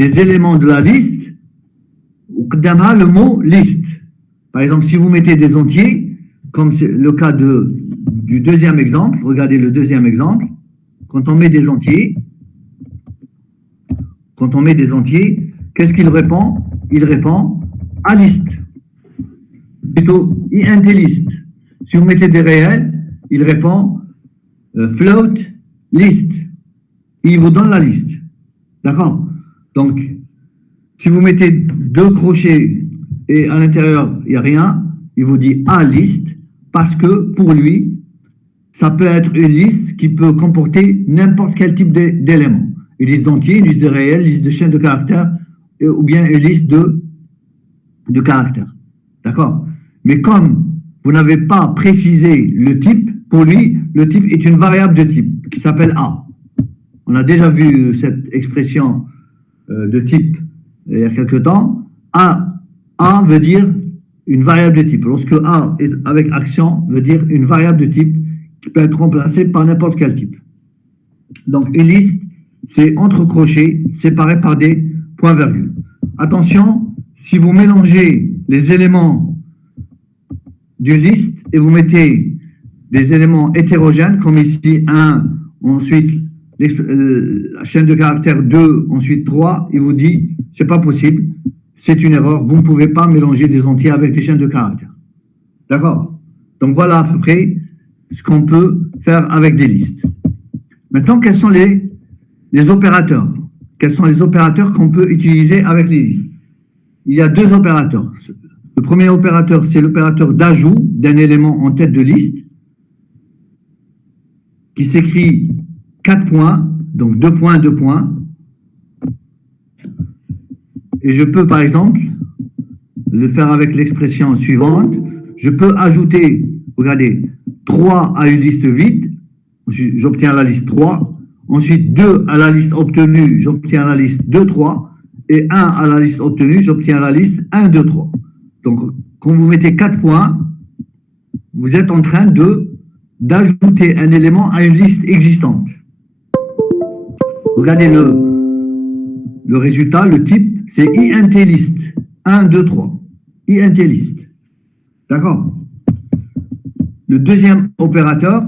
des éléments de la liste, le mot liste. Par exemple, si vous mettez des entiers, comme c'est le cas du deuxième exemple, regardez le deuxième exemple, quand on met des entiers, qu'est-ce qu'il répond? Il répond à liste. Plutôt int list. Si vous mettez des réels, il répond float list. Il vous donne la liste. D'accord? Donc, si vous mettez deux crochets et à l'intérieur, il n'y a rien, il vous dit a liste parce que pour lui, ça peut être une liste qui peut comporter n'importe quel type d'éléments. Une liste d'entiers, une liste de réels, une liste de chaînes de caractères ou bien une liste de caractères. D'accord? Mais comme vous n'avez pas précisé le type, pour lui, le type est une variable de type qui s'appelle A. On a déjà vu cette expression de type il y a quelque temps. A veut dire une variable de type. Lorsque A est avec action, veut dire une variable de type qui peut être remplacée par n'importe quel type. Donc, une liste, c'est entre crochets, séparés par des points-virgules. Attention, si vous mélangez les éléments d'une liste et vous mettez des éléments hétérogènes, comme ici 1, ensuite la chaîne de caractères 2, ensuite 3, il vous dit, c'est pas possible, c'est une erreur, vous ne pouvez pas mélanger des entiers avec des chaînes de caractères. D'accord? Donc voilà à peu près ce qu'on peut faire avec des listes. Maintenant, quels sont les opérateurs? Quels sont les opérateurs qu'on peut utiliser avec les listes? Il y a deux opérateurs. Le premier opérateur, c'est l'opérateur d'ajout d'un élément en tête de liste qui s'écrit 4 points, donc 2 points, 2 points. Et je peux, par exemple, le faire avec l'expression suivante. Je peux ajouter, regardez, 3 à une liste vide, j'obtiens la liste 3. Ensuite, 2 à la liste obtenue, j'obtiens la liste 2, 3. Et 1 à la liste obtenue, j'obtiens la liste 1, 2, 3. Donc, quand vous mettez 4 points, vous êtes en train d'ajouter un élément à une liste existante. Regardez le résultat, le type, c'est int list. 1, 2, 3. int list. D'accord? Le deuxième opérateur,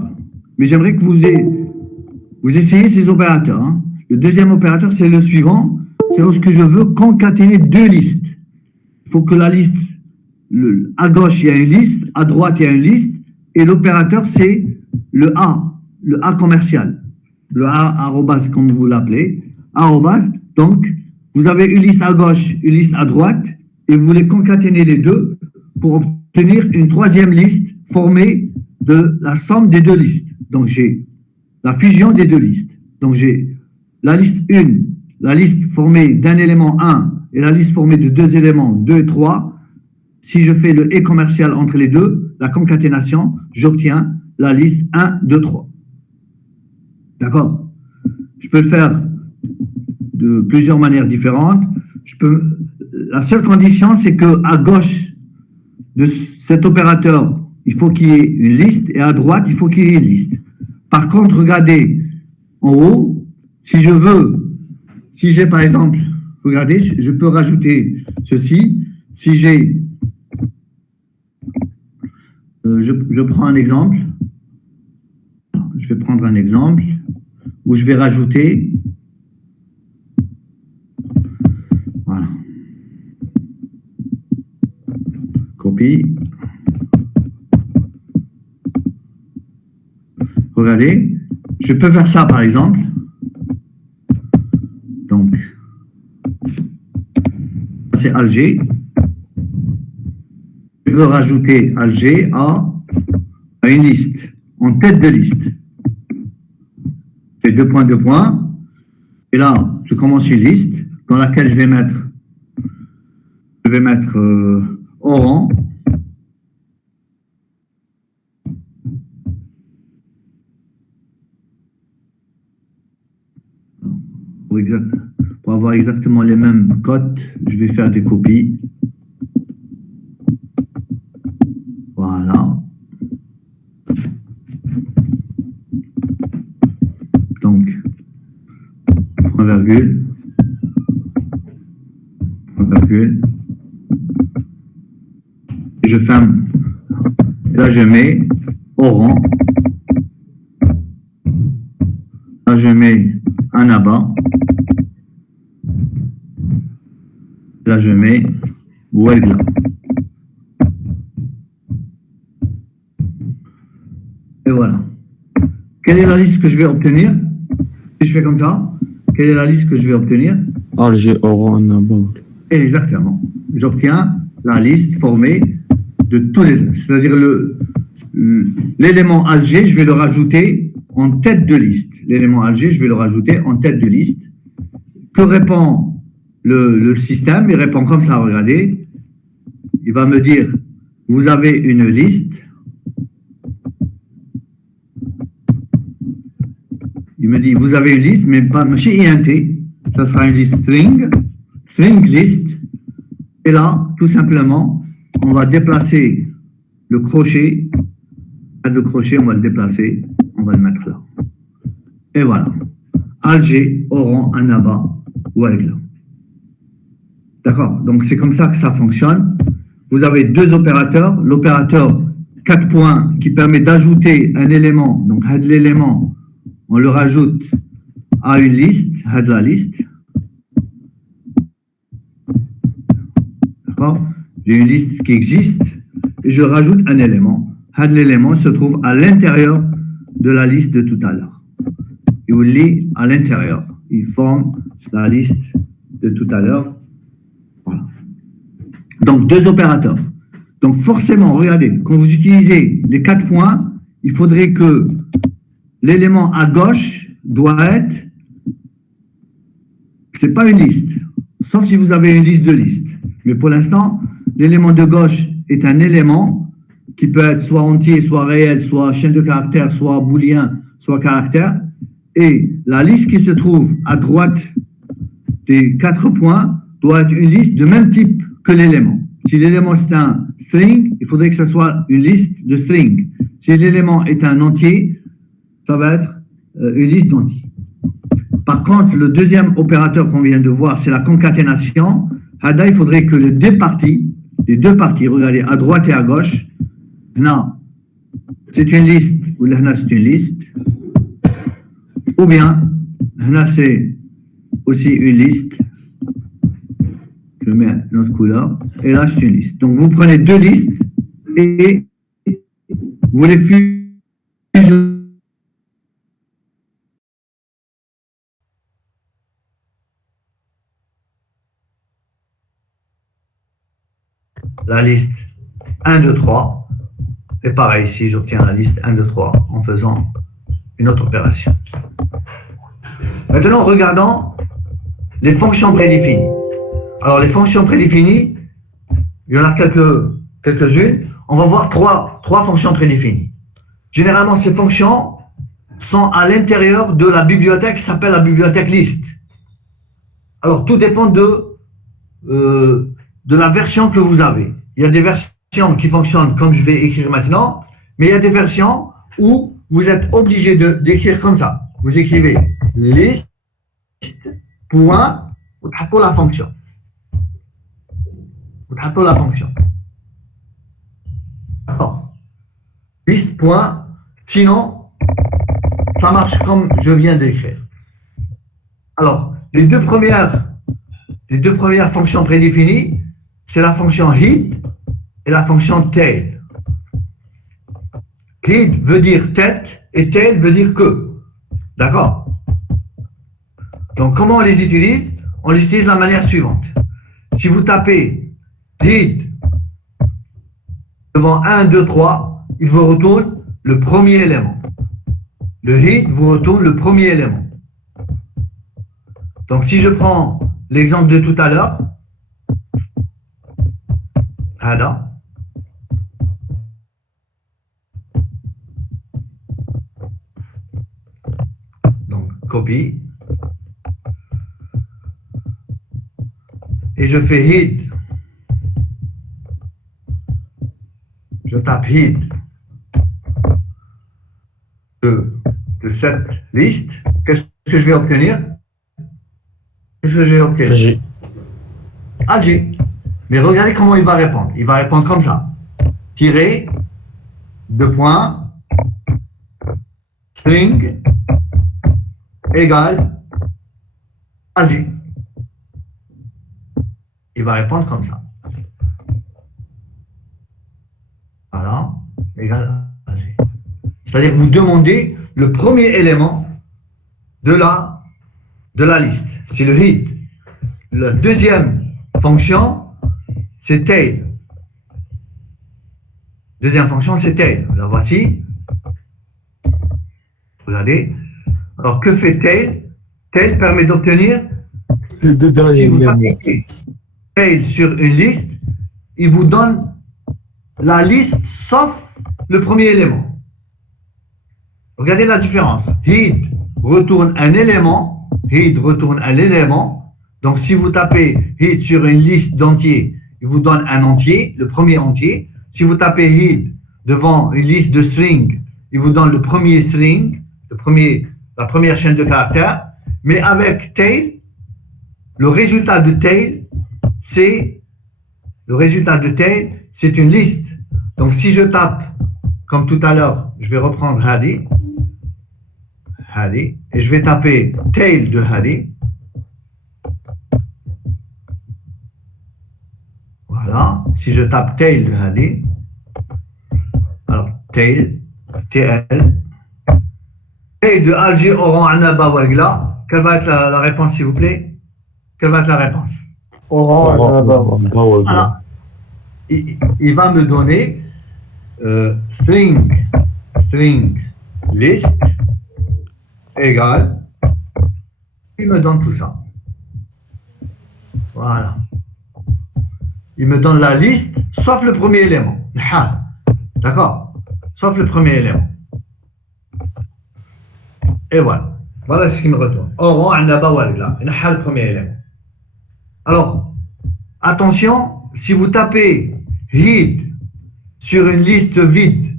mais j'aimerais que vous essayez ces opérateurs. Hein. Le deuxième opérateur, c'est le suivant. C'est lorsque je veux concaténer deux listes. Il faut que la liste, à gauche, il y a une liste, à droite, il y a une liste, et l'opérateur, c'est le A commercial. Le A, arrobase, comme vous l'appelez, arrobase. Donc, vous avez une liste à gauche, une liste à droite, et vous voulez concaténer les deux pour obtenir une troisième liste formée de la somme des deux listes. Donc, j'ai la fusion des deux listes. Donc, j'ai la liste 1, la liste formée d'un élément 1 et la liste formée de deux éléments 2 et 3. Si je fais le et commercial entre les deux, la concaténation, j'obtiens la liste 1, 2, 3. D'accord? Je peux le faire de plusieurs manières différentes. La seule condition, c'est qu'à gauche de cet opérateur, il faut qu'il y ait une liste et à droite, il faut qu'il y ait une liste. Par contre, regardez en haut, si j'ai par exemple, regardez, je peux rajouter ceci. Si j'ai, je prends un exemple, je vais prendre un exemple où je vais rajouter, voilà, copie. Regardez, je peux faire ça par exemple. Donc, c'est Alger. Je veux rajouter Alger à une liste, en tête de liste. C'est 2 points, 2 points. Et là, je commence une liste dans laquelle je vais mettre Oran. Pour avoir exactement les mêmes cotes, je vais faire des copies. Voilà. Donc, point virgule. on calcule. Et je ferme. Là, je mets au rang. Là, je mets un abat. Là, je mets Wegla. Et voilà. Quelle est la liste que je vais obtenir? Si je fais comme ça, quelle est la liste que je vais obtenir? Alger, Oran, Annaba. Exactement. J'obtiens la liste formée de tous les... C'est-à-dire l'élément Alger, je vais le rajouter en tête de liste. L'élément Alger, je vais le rajouter en tête de liste. Que répond le système? Il répond comme ça, regardez. Il va me dire, vous avez une liste. Il me dit, vous avez une liste, mais pas chez INT. Ça sera une liste string list. Et là, tout simplement, on va déplacer le crochet. Le crochet, on va le déplacer. On va le mettre là. Et voilà. Alger, Oran, Annaba, Wegla. D'accord? Donc, c'est comme ça que ça fonctionne. Vous avez deux opérateurs. L'opérateur 4 points qui permet d'ajouter un élément. Donc, l'élément, on le rajoute à une liste. La liste. D'accord? J'ai une liste qui existe et je rajoute un élément. L'élément se trouve à l'intérieur de la liste de tout à l'heure. Il vous lit à l'intérieur. Il forme la liste de tout à l'heure. Voilà. Donc, deux opérateurs. Donc, forcément, regardez, quand vous utilisez les 4 points, il faudrait que l'élément à gauche doit être, c'est pas une liste, sauf si vous avez une liste de listes. Mais pour l'instant, l'élément de gauche est un élément qui peut être soit entier, soit réel, soit chaîne de caractères, soit booléen, soit caractère. Et la liste qui se trouve à droite des 4 points doit être une liste de même type que l'élément. Si l'élément c'est un string, il faudrait que ce soit une liste de string. Si l'élément est un entier, ça va être une liste d'entiers. Par contre, le deuxième opérateur qu'on vient de voir, c'est la concaténation. Là, il faudrait que les deux parties, regardez, à droite et à gauche, là, c'est une liste, ou là, c'est une liste, ou bien, là, c'est aussi une liste, je mets une autre couleur, et là, c'est une liste. Donc, vous prenez deux listes, et vous les fusionnez. La liste 1, 2, 3. Et pareil ici, j'obtiens la liste 1, 2, 3 en faisant une autre opération. Maintenant, regardons les fonctions prédéfinies. Alors, les fonctions prédéfinies, il y en a quelques-unes. On va voir trois fonctions prédéfinies. Généralement, ces fonctions sont à l'intérieur de la bibliothèque qui s'appelle la bibliothèque list. Alors, tout dépend de la version que vous avez. Il y a des versions qui fonctionnent comme je vais écrire maintenant, mais il y a des versions où vous êtes obligé d'écrire comme ça. Vous écrivez list, point, pour la fonction. Pour la fonction. D'accord. List, point, sinon, ça marche comme je viens d'écrire. Alors, les deux premières fonctions prédéfinies, c'est la fonction head et la fonction tail. Head veut dire tête et tail veut dire queue. D'accord? Donc, comment on les utilise? On les utilise de la manière suivante. Si vous tapez head devant 1, 2, 3, il vous retourne le premier élément. Le head vous retourne le premier élément. Donc, si je prends l'exemple de tout à l'heure, voilà. Donc, copie. Et je fais head. Je tape head de cette liste. Qu'est-ce que je vais obtenir? Qu'est-ce que je vais obtenir? Alger. Mais regardez comment il va répondre. Il va répondre comme ça. Tirer, deux points, string, égale, Alger. Il va répondre comme ça. Voilà, égale Alger. C'est-à-dire que vous demandez le premier élément de la liste. C'est le head. La deuxième fonction, c'est tail. Deuxième fonction, c'est tail. La voici. Regardez. Alors, que fait tail? Tail permet d'obtenir, si vous tapez tail sur une liste, il vous donne la liste sauf le premier élément. Regardez la différence. Head retourne un élément. Head retourne un élément. Donc, si vous tapez head sur une liste d'entiers, il vous donne un entier, le premier entier. Si vous tapez head devant une liste de string, il vous donne le premier string, la première chaîne de caractères. Mais avec tail, le résultat de tail, c'est une liste. Donc, si je tape, comme tout à l'heure, je vais reprendre Hadi, et je vais taper tail de Hadi. Voilà. Si je tape tail de Hadi, alors tail, TL, tail de Alger, Oran, Annaba, Ouagla. Quelle va être la réponse, s'il vous plaît? Quelle va être la réponse? Oran, Annaba, Ouagla. Voilà. Il va me donner string list égale, il me donne tout ça. Voilà. Il me donne la liste, sauf le premier élément. D'accord? Sauf le premier élément. Et voilà. Voilà ce qui me retourne. Oran, Annaba, Ouagla. Il y a le premier élément. Alors, attention, si vous tapez head sur une liste vide,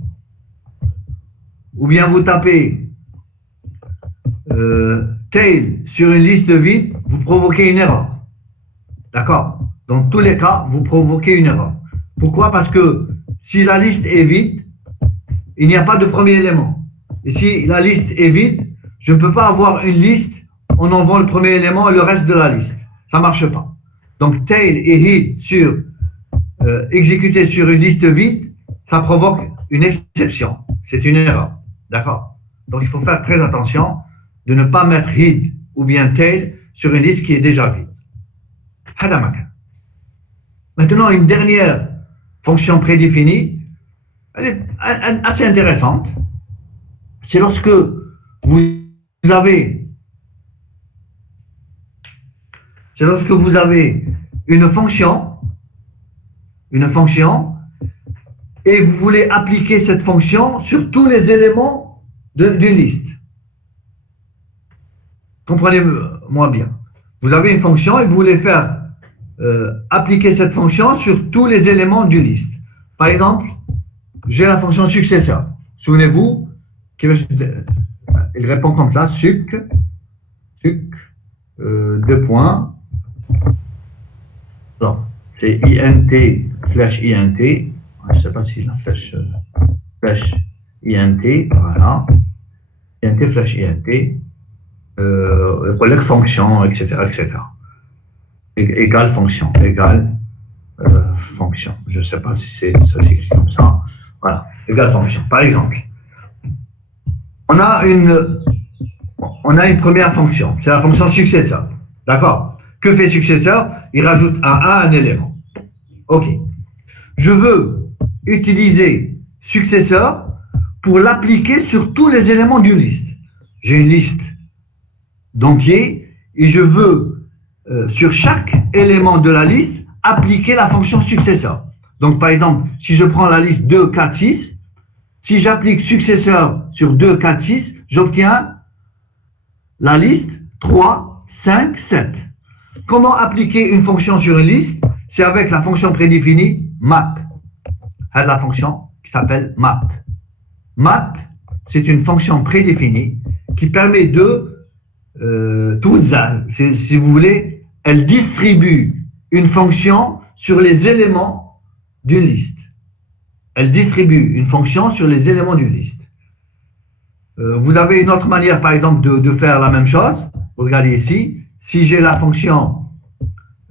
ou bien vous tapez tail sur une liste vide, vous provoquez une erreur. D'accord? Dans tous les cas, vous provoquez une erreur. Pourquoi? Parce que si la liste est vide, il n'y a pas de premier élément. Et si la liste est vide, je ne peux pas avoir une liste en enlevant le premier élément et le reste de la liste. Ça ne marche pas. Donc, tail et head exécuté sur une liste vide, ça provoque une exception. C'est une erreur. D'accord? Donc, il faut faire très attention de ne pas mettre head ou bien tail sur une liste qui est déjà vide. Maintenant, une dernière fonction prédéfinie, elle est assez intéressante. C'est lorsque vous avez une fonction et vous voulez appliquer cette fonction sur tous les éléments d'une liste. Comprenez-moi bien. Vous avez une fonction et vous voulez faire appliquer cette fonction sur tous les éléments d'une liste. Par exemple, j'ai la fonction successeur. Souvenez-vous, il répond comme ça, suc, deux points. Alors, c'est int flash int. Je ne sais pas si la flash int, voilà. Int flash int. Collègue fonction, etc. Égale fonction, fonction. Je ne sais pas si ça s'écrit comme ça. Voilà, égale fonction. Par exemple, on a une première fonction, c'est la fonction successeur. D'accord? Que fait successeur? Il rajoute un élément. Ok. Je veux utiliser successeur pour l'appliquer sur tous les éléments d'une liste. J'ai une liste d'entiers et je veux sur chaque élément de la liste appliquer la fonction successeur. Donc par exemple, si je prends la liste 2, 4, 6, si j'applique successeur sur 2, 4, 6, j'obtiens la liste 3, 5, 7. Comment appliquer une fonction sur une liste? C'est avec la fonction prédéfinie map. C'est la fonction qui s'appelle map. Map, c'est une fonction prédéfinie qui permet de si vous voulez, elle distribue une fonction sur les éléments d'une liste. Elle distribue une fonction sur les éléments d'une liste. Vous avez une autre manière, par exemple, de faire la même chose. Regardez ici. Si j'ai la fonction,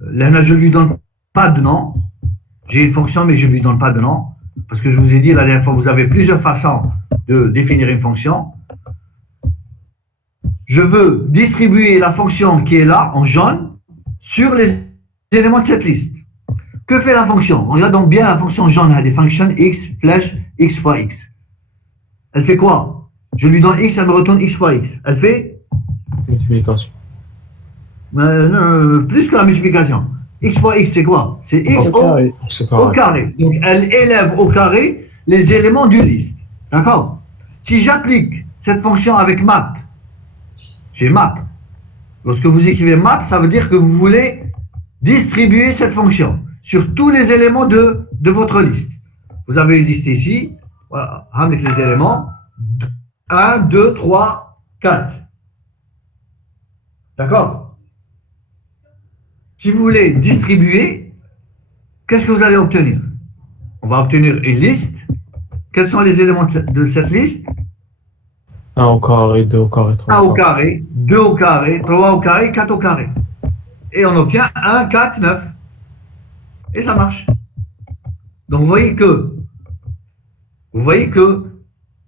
là, je ne lui donne pas de nom. J'ai une fonction, mais je ne lui donne pas de nom. Parce que je vous ai dit la dernière fois, vous avez plusieurs façons de définir une fonction. Je veux distribuer la fonction qui est là, en jaune, sur les éléments de cette liste. Que fait la fonction? On regarde donc bien la fonction jaune, elle a des fonctions x, flèche, x fois x. Elle fait quoi? Je lui donne x, elle me retourne x fois x. Elle fait Multiplication. plus que la multiplication. X fois x, c'est quoi? C'est x au carré. Donc, elle élève au carré les éléments d'une liste. D'accord? Si j'applique cette fonction avec map, j'ai map. Lorsque vous écrivez map, ça veut dire que vous voulez distribuer cette fonction sur tous les éléments de votre liste. Vous avez une liste ici, voilà, avec les éléments 1, 2, 3, 4. D'accord? Si vous voulez distribuer, qu'est-ce que vous allez obtenir? On va obtenir une liste. Quels sont les éléments de cette liste? 1 au carré, 2 au carré, 3 1 au carré, 2 au carré, 3 au carré, 4 au carré. Et on obtient 1, 4, 9. Et ça marche. Donc vous voyez que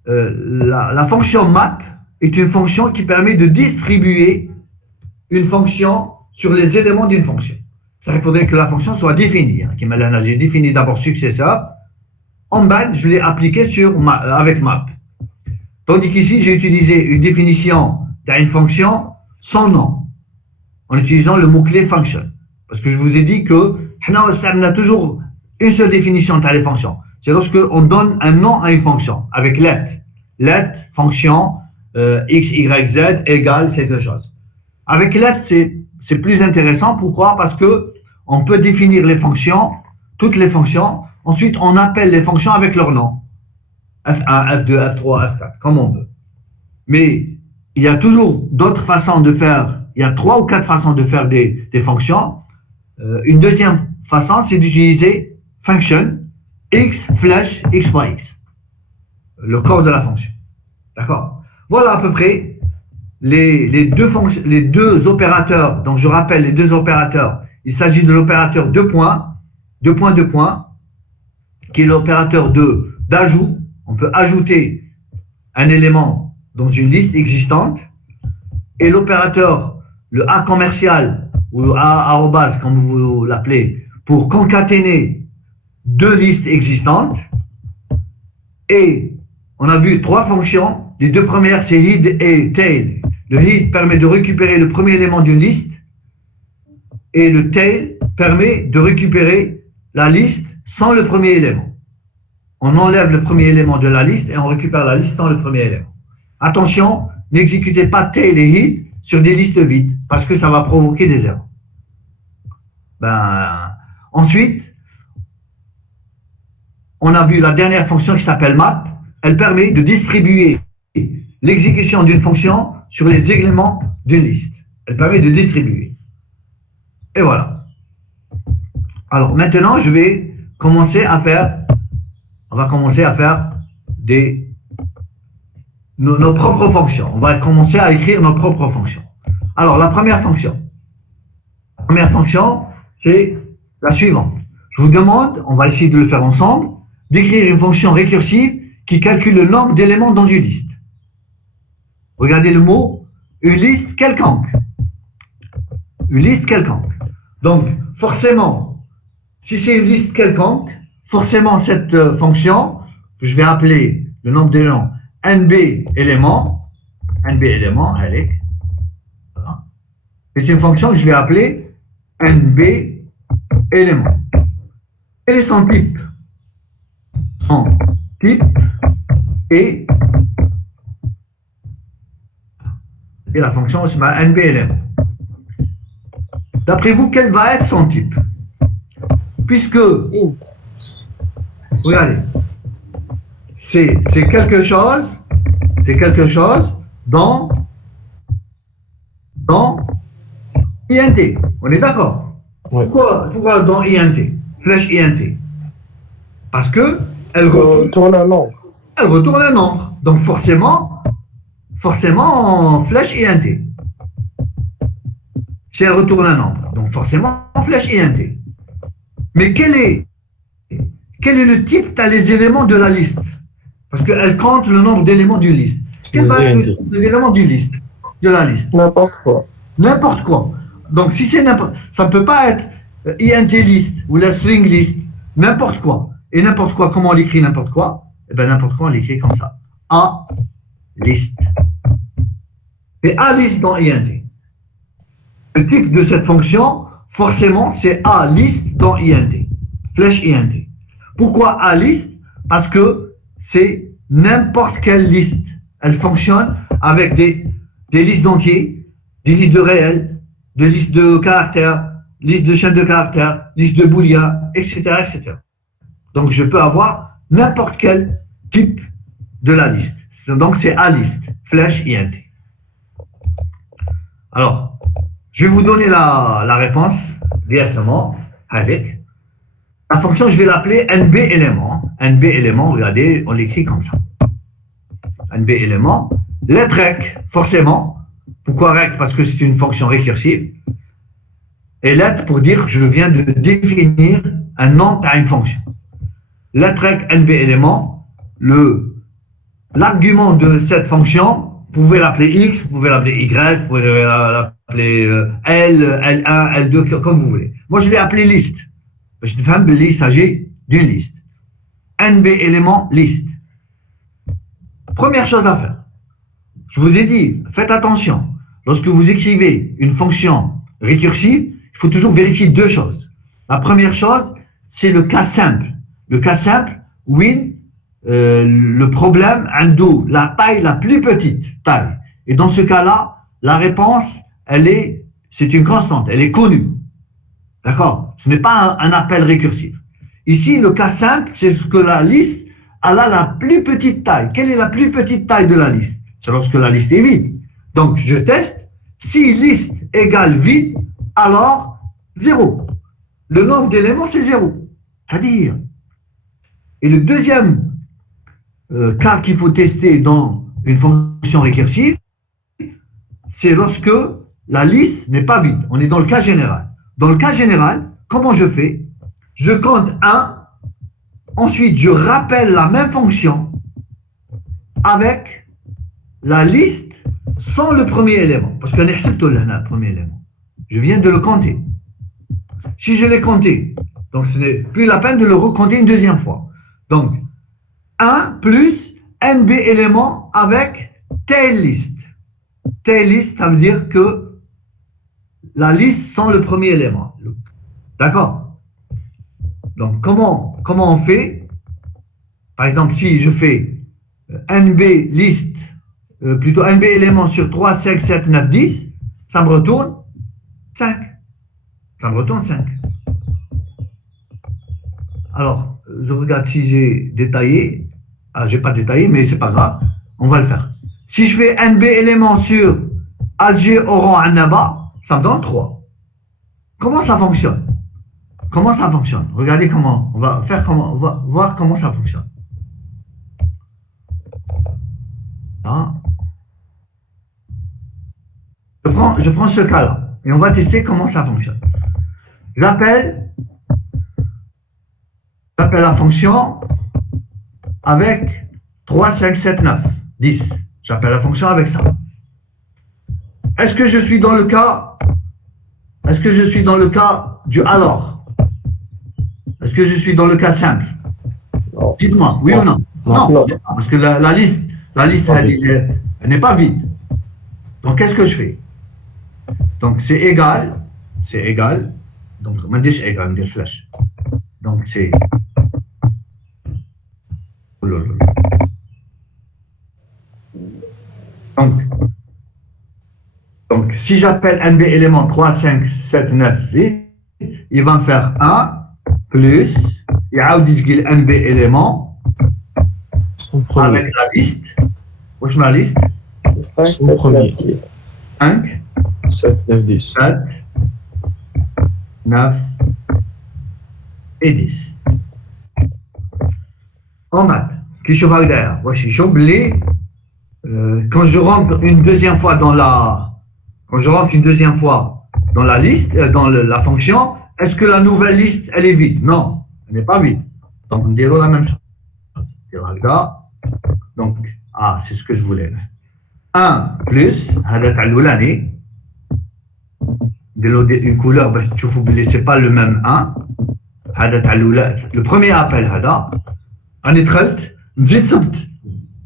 la fonction map est une fonction qui permet de distribuer une fonction sur les éléments d'une fonction. Ça, il faudrait que la fonction soit définie. J'ai défini d'abord successeur. En bas, je l'ai appliqué avec map. Tandis qu'ici, j'ai utilisé une définition d'une fonction sans nom, en utilisant le mot-clé function. Parce que je vous ai dit que on a toujours une seule définition de les fonctions. C'est lorsqu'on donne un nom à une fonction, avec let. Let, fonction, x, y, z, égale quelque chose. Avec let, c'est plus intéressant. Pourquoi? Parce que on peut définir les fonctions, toutes les fonctions. Ensuite, on appelle les fonctions avec leur nom. F1, F2, F3, F4, comme on veut. Mais il y a toujours d'autres façons de faire. Il y a 3 ou 4 façons de faire des fonctions. Une deuxième façon, c'est d'utiliser function x flèche x fois x. Le corps de la fonction. D'accord? Voilà à peu près les deux opérateurs. Donc je rappelle les deux opérateurs. Il s'agit de l'opérateur 2 points, qui est l'opérateur d'ajout. On peut ajouter un élément dans une liste existante. Et l'opérateur, le A commercial, ou le A arrobase, comme vous l'appelez, pour concaténer deux listes existantes. Et on a vu 3 fonctions. Les 2 premières, c'est head et tail. Le head permet de récupérer le premier élément d'une liste. Et le tail permet de récupérer la liste sans le premier élément. On enlève le premier élément de la liste et on récupère la liste sans le premier élément. Attention, n'exécutez pas tail et head sur des listes vides parce que ça va provoquer des erreurs. Ensuite, on a vu la dernière fonction qui s'appelle map. Elle permet de distribuer l'exécution d'une fonction sur les éléments d'une liste. Elle permet de distribuer. Et voilà. Alors maintenant, on va commencer à faire nos propres fonctions. On va commencer à écrire nos propres fonctions. Alors, la première fonction, c'est la suivante. Je vous demande, on va essayer de le faire ensemble, d'écrire une fonction récursive qui calcule le nombre d'éléments dans une liste. Regardez le mot, une liste quelconque. Une liste quelconque. Donc, forcément, si c'est une liste quelconque, forcément cette fonction, que je vais appeler le nombre d'éléments, NB éléments, allez, voilà. C'est une fonction que je vais appeler NB éléments. Quel est son type? Son type est, et la fonction se met NB éléments. D'après vous, quel va être son type? Puisque, regardez, c'est quelque chose dans INT. On est d'accord? Ouais. Pourquoi dans INT, flèche INT? Parce que elle Tourne un nombre. elle retourne un nombre. Donc forcément, flèche INT. Si elle retourne un nombre, donc forcément, flèche INT. Mais quel est le type? Tu as les éléments de la liste. Parce qu'elle compte le nombre d'éléments d'une liste. Quels sont les éléments d'une liste, de la liste? N'importe quoi. N'importe quoi. Donc si c'est n'importe, ça ne peut pas être INT list ou la string list, n'importe quoi. Et n'importe quoi, comment on l'écrit n'importe quoi? Eh bien n'importe quoi, on l'écrit comme ça. A list. C'est A list dans INT. Le type de cette fonction, forcément, c'est A list dans INT. Flèche INT. Pourquoi A list? Parce que c'est n'importe quelle liste. Elle fonctionne avec des listes d'entiers, des listes de réels, des listes de caractères, listes de chaînes de caractères, listes de booléens, etc., etc. Donc, je peux avoir n'importe quel type de la liste. Donc, c'est A list, flèche INT. Alors, je vais vous donner la réponse directement avec. La fonction, je vais l'appeler NB élément. NB élément, regardez, on l'écrit comme ça. NB élément. Lettre rec, forcément. Pourquoi rec? Parce que c'est une fonction récursive. Et lettre pour dire que je viens de définir un nom à une fonction. Lettre rec NB élément. L'argument de cette fonction, vous pouvez l'appeler X, vous pouvez l'appeler Y, vous pouvez l'appeler L, L1, L2, comme vous voulez. Moi, je l'ai appelé liste. Je fais qu'il s'agit d'une liste. NB élément liste. Première chose à faire. Je vous ai dit, faites attention. Lorsque vous écrivez une fonction récursive, il faut toujours vérifier deux choses. La première chose, c'est le cas simple. Le cas simple, oui, le problème, la taille la plus petite taille. Et dans ce cas-là, la réponse, c'est une constante, elle est connue. D'accord? Ce n'est pas un appel récursif. Ici, le cas simple, c'est ce que la liste elle a la plus petite taille. Quelle est la plus petite taille de la liste? C'est lorsque la liste est vide. Donc, je teste. Si liste égale vide, alors 0. Le nombre d'éléments, c'est 0. C'est-à-dire. Et le deuxième cas qu'il faut tester dans une fonction récursive, c'est lorsque la liste n'est pas vide. On est dans le cas général. Dans le cas général, comment je fais? Je compte 1, ensuite je rappelle la même fonction avec la liste sans le premier élément. Parce qu'on accepte le premier élément. Je viens de le compter. Si je l'ai compté, donc ce n'est plus la peine de le recompter une deuxième fois. Donc, 1 plus NB éléments avec tail list. Tail list, ça veut dire que la liste sans le premier élément. D'accord? Donc, comment on fait? Par exemple, si je fais NB list, plutôt NB éléments sur 3, 5, 7, 9, 10, ça me retourne 5. Ça me retourne 5. Alors, je regarde si j'ai détaillé. Ah, j'ai pas détaillé, mais c'est pas grave. On va le faire. Si je fais NB éléments sur Alger, Oran, Annaba, ça me donne 3. Comment ça fonctionne? Comment ça fonctionne? Regardez comment. On va voir comment ça fonctionne. Là. Je prends ce cas-là et on va tester comment ça fonctionne. J'appelle la fonction avec 3, 5, 7, 9, 10. J'appelle la fonction avec ça. Est-ce que je suis dans le cas du alors? Est-ce que je suis dans le cas simple? Dites-moi, oui ou non? Non, parce que la liste elle n'est pas vide. Donc, qu'est-ce que je fais? Donc, c'est égal. Donc, on dit égal, on dit slash. Donc, c'est... Donc, si j'appelle NB élément 3, 5, 7, 9, 10, il va me faire 1 plus, il y a NB élément avec la liste. Où je mets la liste? 5, 7, 9, 10. 5, 7, 9, 10. 7, 9 et 10. En maths, qui chauffe derrière. Voici j'oublie. Quand je rentre une deuxième fois dans la liste, dans la fonction, est-ce que la nouvelle liste, elle est vide? Non, elle n'est pas vide. Donc, on dirait la même chose. Donc, c'est ce que je voulais. 1 plus, une couleur, ce n'est pas le même 1. Le premier appel,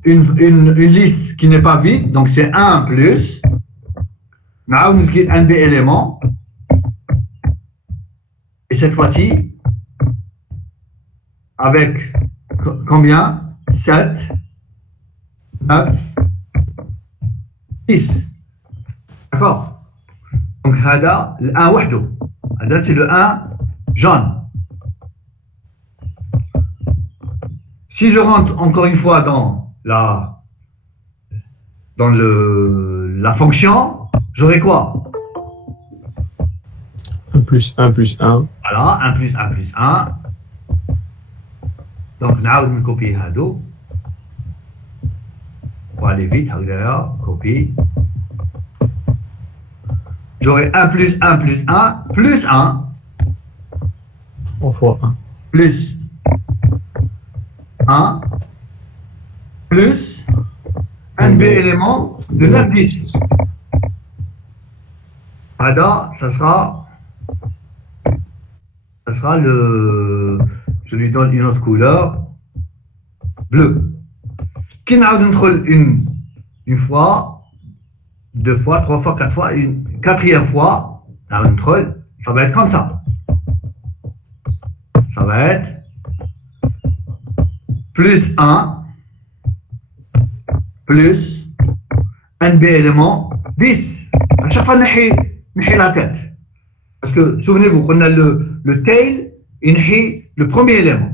une liste qui n'est pas vide, donc c'est 1 plus, un des éléments, et cette fois-ci, avec combien? 7, 9, 10. D'accord? Donc, hada, le 1 wahdo. Hada, c'est le 1 jaune. Si je rentre encore une fois dans la fonction, j'aurai quoi? 1 plus 1 plus 1. Voilà, 1 plus 1 plus 1. Donc, on va copier hado. On va aller vite, copie. J'aurai 1 plus 1 plus 1 plus 1. 3 fois 1. Plus 1 plus un B élément de 9 10. Ada, ça sera je lui donne une autre couleur, bleu. Qui n'a une fois, 2 fois, 3 fois, 4 fois, une quatrième fois, ça va être comme ça. Ça va être plus 1 plus un B élément 10. À chaque fois, on la tête. Parce que, souvenez-vous, on a le tail et le premier élément.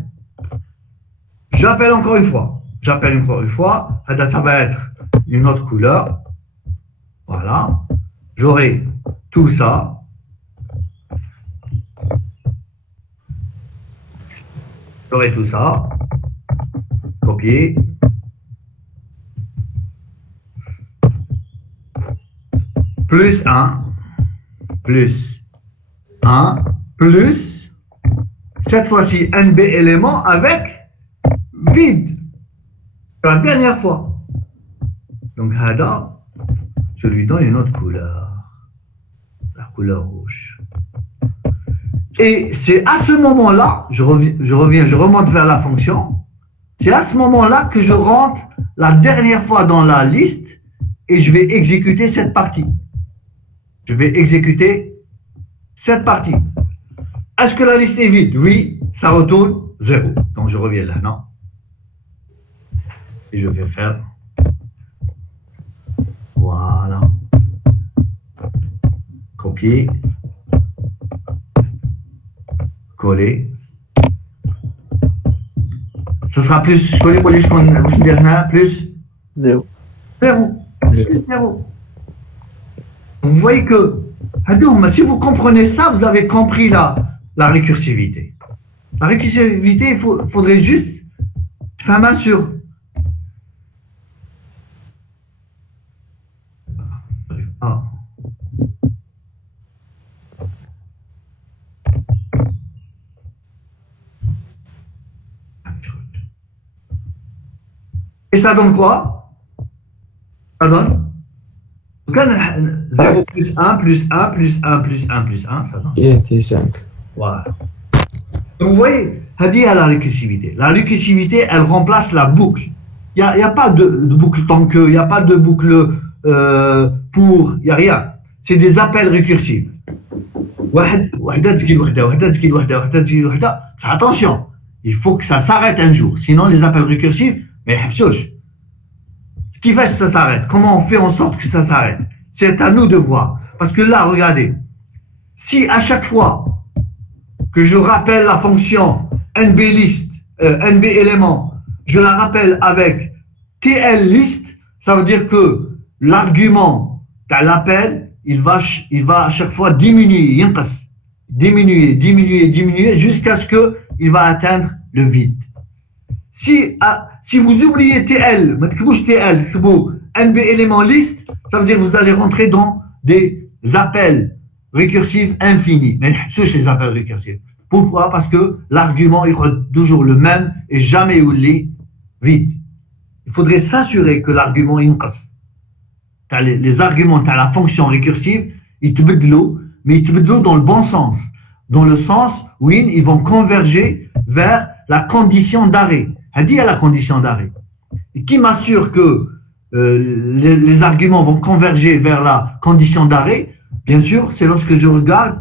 J'appelle encore une fois. Ça va être une autre couleur. Voilà. J'aurai tout ça. Copier. Plus 1. Plus 1. Plus. Cette fois-ci, un B élément avec vide. La dernière fois. Donc, Hada, je lui donne une autre couleur. La couleur rouge. Et c'est à ce moment-là, je remonte vers la fonction. C'est à ce moment-là que je rentre la dernière fois dans la liste et je vais exécuter cette partie. Est-ce que la liste est vide? Oui, ça retourne 0. Donc je reviens là, non? Et je vais faire. Voilà. Copier. Coller. Ce sera plus coller pour les plus 0. 0. Vous voyez que, si vous comprenez ça, vous avez compris la récursivité. La récursivité, il faudrait juste faire main sur. Et ça donne quoi? Ça donne 0 plus 1 plus 1 plus 1 plus 1 plus 1, ça donne. Et 5. Voilà. Donc vous voyez, Hadi a la récursivité. La récursivité, elle remplace la boucle. Il n'y a pas de boucle tant que, il n'y a pas de boucle pour, il n'y a rien. C'est des appels récursifs. Attention, il faut que ça s'arrête un jour. Sinon, les appels récursifs, mais ce qui fait que ça s'arrête, comment on fait en sorte que ça s'arrête? C'est à nous de voir. Parce que là, regardez, si à chaque fois que je rappelle la fonction NB list, NB élément, je la rappelle avec TL list, ça veut dire que l'argument de l'appel, il va à chaque fois diminuer, diminuer jusqu'à ce qu'il va atteindre le vide. Si vous oubliez TL, NB élément liste, ça veut dire que vous allez rentrer dans des appels récursifs infinis. Mais c'est les appels récursifs. Pourquoi? Parce que l'argument est toujours le même et jamais il vide. Il faudrait s'assurer que l'argument est les arguments de la fonction récursive, ils te mettent de l'eau, mais ils te mettent de l'eau dans le bon sens. Dans le sens où ils vont converger vers la condition d'arrêt. Elle dit à la condition d'arrêt. Et qui m'assure que les arguments vont converger vers la condition d'arrêt? Bien sûr, c'est lorsque je regarde,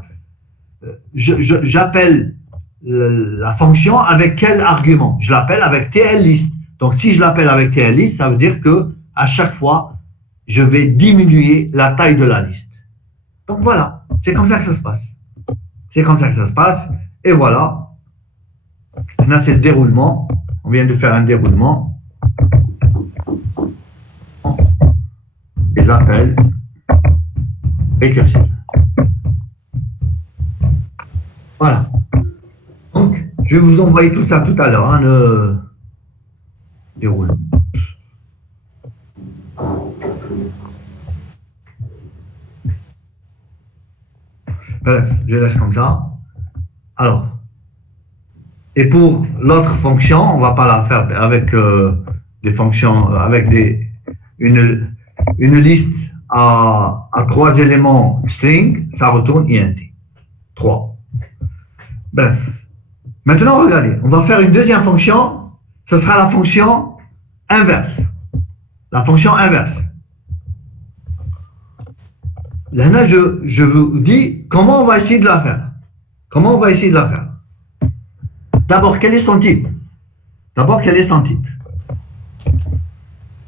j'appelle la fonction avec quel argument? Je l'appelle avec TLList. Donc, si je l'appelle avec TLList, ça veut dire que à chaque fois, je vais diminuer la taille de la liste. Donc voilà, c'est comme ça que ça se passe. C'est comme ça que ça se passe. Et voilà. Là, c'est le déroulement. On vient de faire un déroulement. Les appels récursifs. Voilà. Donc, je vais vous envoyer tout ça tout à l'heure, hein, le déroulement. Bref, je laisse comme ça. Alors, et pour l'autre fonction, on ne va pas la faire avec des fonctions, avec une liste à 3 éléments string, ça retourne int. 3. Bref. Maintenant, regardez, on va faire une deuxième fonction, ce sera la fonction inverse. La fonction inverse. Là, je vous dis comment on va essayer de la faire. Comment on va essayer de la faire? D'abord, quel est son type?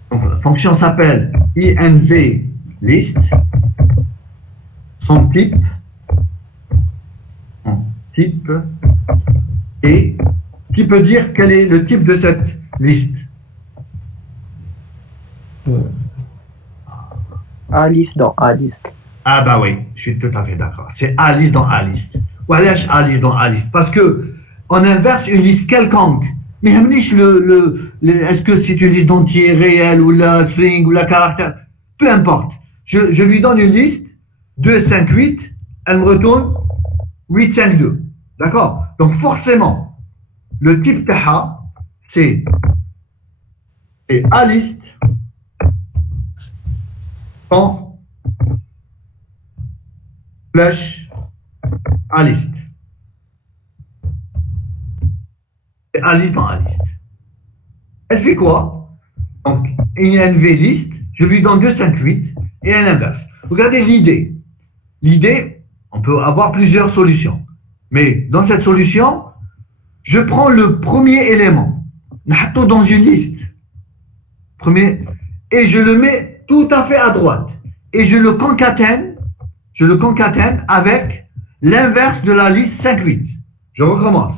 Donc, la fonction s'appelle INVList. Son type. Et qui peut dire quel est le type de cette liste? A-list dans A-list. Ah bah oui, je suis tout à fait d'accord. C'est A-list dans A-list. Ou alors A-list dans A-list. Parce que on inverse une liste quelconque. Mais est-ce que c'est une liste d'entiers réels ou la string ou la caractère? Peu importe. Je lui donne une liste 2, 5, 8. Elle me retourne 8, 5, 2. D'accord? Donc forcément, le type TAHA, c'est A-list en flash A-list. C'est A-list dans A-list. Elle fait quoi? Donc, INVList, je lui donne 2, 5, 8 et elle inverse. Regardez l'idée. L'idée, on peut avoir plusieurs solutions. Mais dans cette solution, je prends le premier élément, dans une liste, et je le mets tout à fait à droite. Et je le concatène avec l'inverse de la liste 5-8. Je recommence.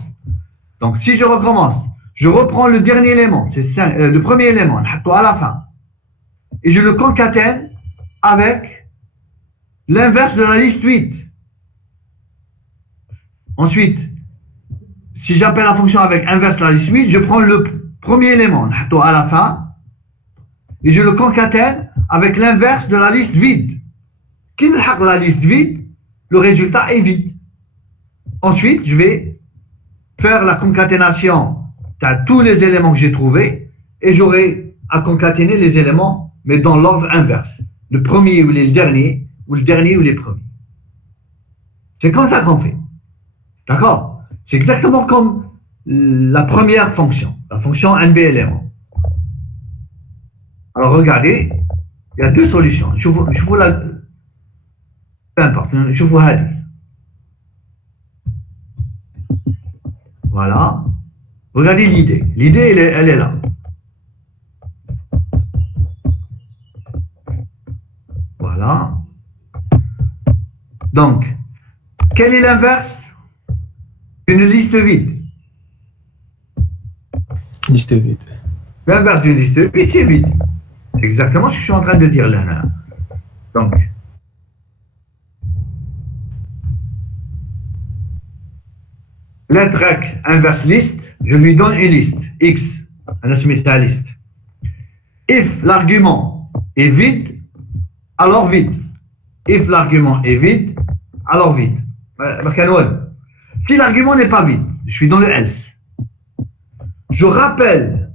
Donc, si je recommence, je reprends le dernier élément, c'est le premier élément, à la fin. Et je le concatène avec l'inverse de la liste 8. Ensuite, si j'appelle la fonction avec inverse de la liste 8, je prends le premier élément, à la fin, et je le concatène avec l'inverse de la liste vide. Qui la liste vide, le résultat est vide. Ensuite, je vais faire la concaténation de tous les éléments que j'ai trouvés et j'aurai à concaténer les éléments, mais dans l'ordre inverse. Le premier ou le dernier, ou le dernier ou les premiers. C'est comme ça qu'on fait. D'accord? C'est exactement comme la première fonction, la fonction NB élément. Alors regardez, il y a deux solutions. Je vous la... Peu importe, je vous la dis. Voilà. Regardez l'idée. L'idée, elle est là. Voilà. Donc, quel est l'inverse d'une liste vide? Liste vide. L'inverse d'une liste vide, c'est vide. C'est exactement ce que je suis en train de dire là. Donc, lettre inverse list, je lui donne une liste, X, un asymmétrique liste. If l'argument est vide, alors vide. If l'argument est vide, alors vide. Si l'argument n'est pas vide, je suis dans le else. Je rappelle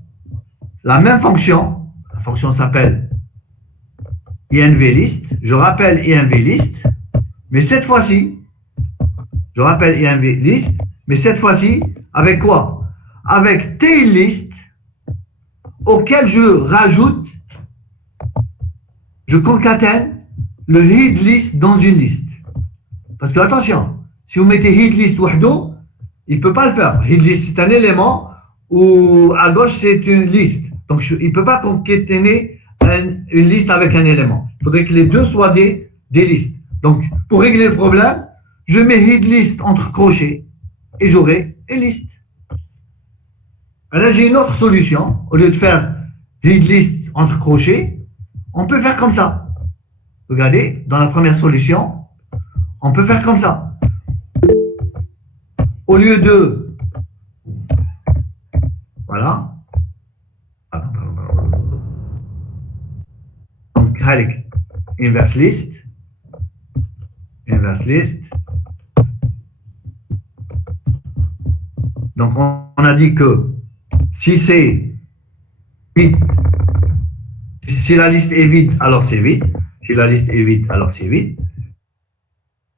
la même fonction, la fonction s'appelle INVList, je rappelle INVList, mais cette fois-ci, je rappelle INVList, mais cette fois-ci, avec quoi? Avec tailList, auquel je rajoute, je concatène le headList dans une liste. Parce que attention, si vous mettez headList wahdo, il ne peut pas le faire. HeadList, c'est un élément où à gauche, c'est une liste. Donc, il ne peut pas concaténer une liste avec un élément. Il faudrait que les deux soient des listes. Donc, pour régler le problème, je mets headList entre crochets et j'aurai une liste. Alors, j'ai une autre solution. Au lieu de faire headList entre crochets, on peut faire comme ça. Regardez, dans la première solution, on peut faire comme ça. Au lieu de... Voilà. Donc, inverse list. Inverse list. Donc, on a dit que si c'est vide, si la liste est vide, alors c'est vide. Si la liste est vide, alors c'est vide.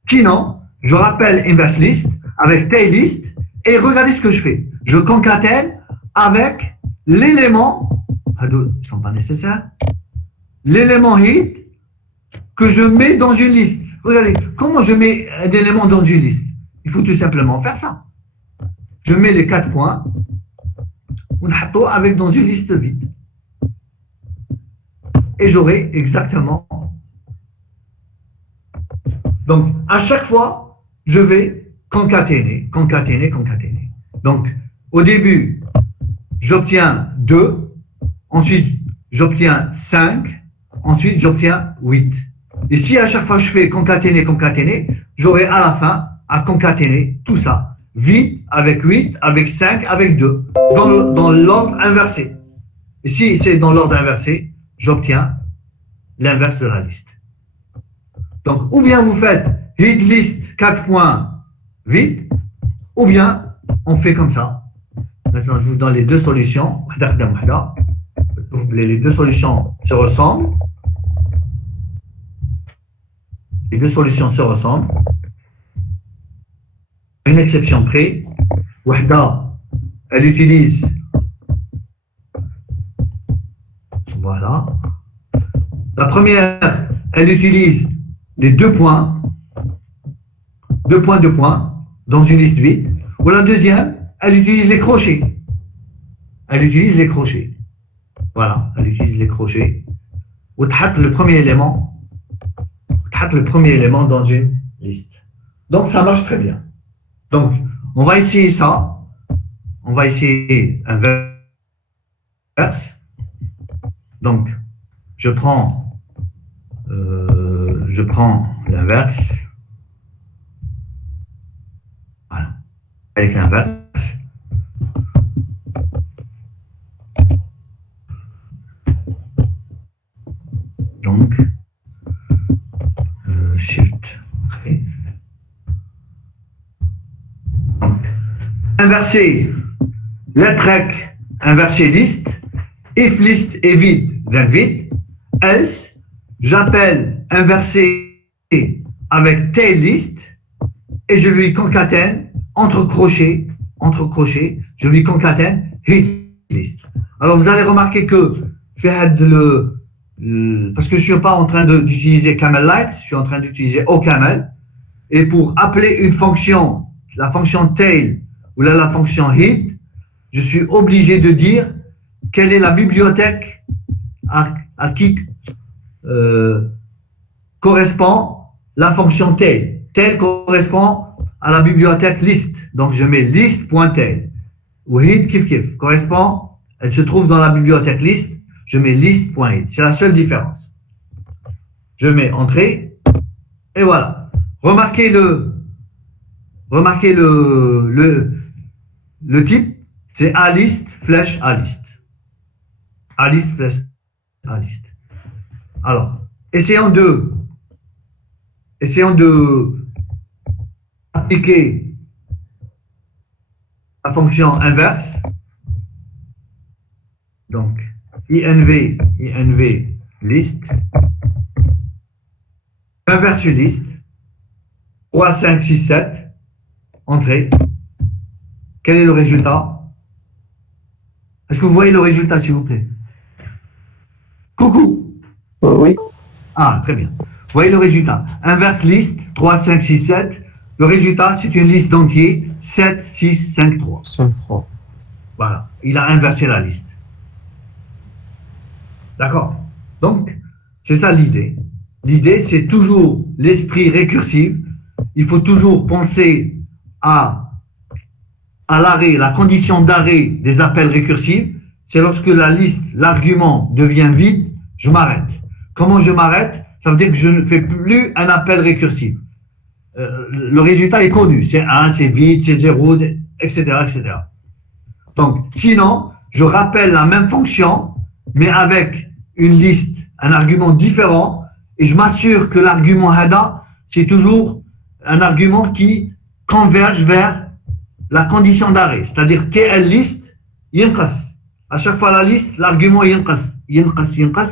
Sinon, je rappelle inverse list avec tailList et regardez ce que je fais. Je concatène avec l'élément, ils ne sont pas nécessaires, l'élément head que je mets dans une liste. Regardez, comment je mets un élément dans une liste? Il faut tout simplement faire ça. Je mets les 4 points, on a avec dans une liste vide. Et j'aurai exactement. Donc, à chaque fois, je vais concaténer. Donc, au début, j'obtiens 2, ensuite, j'obtiens 5, ensuite, j'obtiens 8. Et si à chaque fois je fais concaténer, j'aurai à la fin à concaténer tout ça. Vide avec 8, avec 5, avec 2, dans l'ordre inversé. Et si c'est dans l'ordre inversé, j'obtiens l'inverse de la liste. Donc, ou bien vous faites headList 4 points vide, ou bien on fait comme ça. Maintenant, je vous donne les deux solutions. Les deux solutions se ressemblent. Les deux solutions se ressemblent. Une exception près. Wahda, elle utilise. Voilà. La première, elle utilise les 2 points. 2 points dans une liste vide. Ou la deuxième, elle utilise les crochets. Voilà, elle utilise les crochets. Ou le premier élément. Le premier élément dans une liste. Donc ça marche très bien. Donc on va essayer ça. On va essayer inverse. Donc je prends l'inverse. Voilà. Avec l'inverse. Donc Shift. Donc, inverser lettre inverser liste. If list est vide, then vide. Else, j'appelle inverser avec tailList et je lui concatène entre crochets, je lui concatène headList. Alors vous allez remarquer que parce que je ne suis pas en train d'utiliser CamelLite, je suis en train d'utiliser OCaml. Et pour appeler une fonction, la fonction tail ou la fonction head, je suis obligé de dire quelle est la bibliothèque à qui correspond la fonction tail. Tail correspond à la bibliothèque list. Donc je mets list.tail. Ou head kif correspond, elle se trouve dans la bibliothèque list. Je mets list.head. C'est la seule différence. Je mets entrée et voilà. Remarquez Le type, c'est A-list, flèche A-list. A-list, flèche A-list. Alors, essayons de appliquer la fonction inverse. Donc, INV list. Inverse une liste. 3, 5, 6, 7. Entrée. Quel est le résultat? Est-ce que vous voyez le résultat, s'il vous plaît? Coucou. Oui. Ah, très bien. Vous voyez le résultat. Inverse liste, 3, 5, 6, 7. Le résultat, c'est une liste d'entiers, 7, 6, 5, 3. 5, 3. Voilà. Il a inversé la liste. D'accord? Donc, c'est ça l'idée. L'idée, c'est toujours l'esprit récursif. Il faut toujours penser à l'arrêt, la condition d'arrêt des appels récursifs. C'est lorsque la liste, l'argument devient vide, je m'arrête. Comment je m'arrête? Ça veut dire que je ne fais plus un appel récursif. Le résultat est connu. C'est 1, c'est vide, c'est 0, etc., etc. Donc, sinon, je rappelle la même fonction, mais avec une liste, un argument différent, et je m'assure que l'argument HADA, c'est toujours un argument qui converge vers la condition d'arrêt. C'est-à-dire TL liste, yinqas. À chaque fois la liste, l'argument yinqas,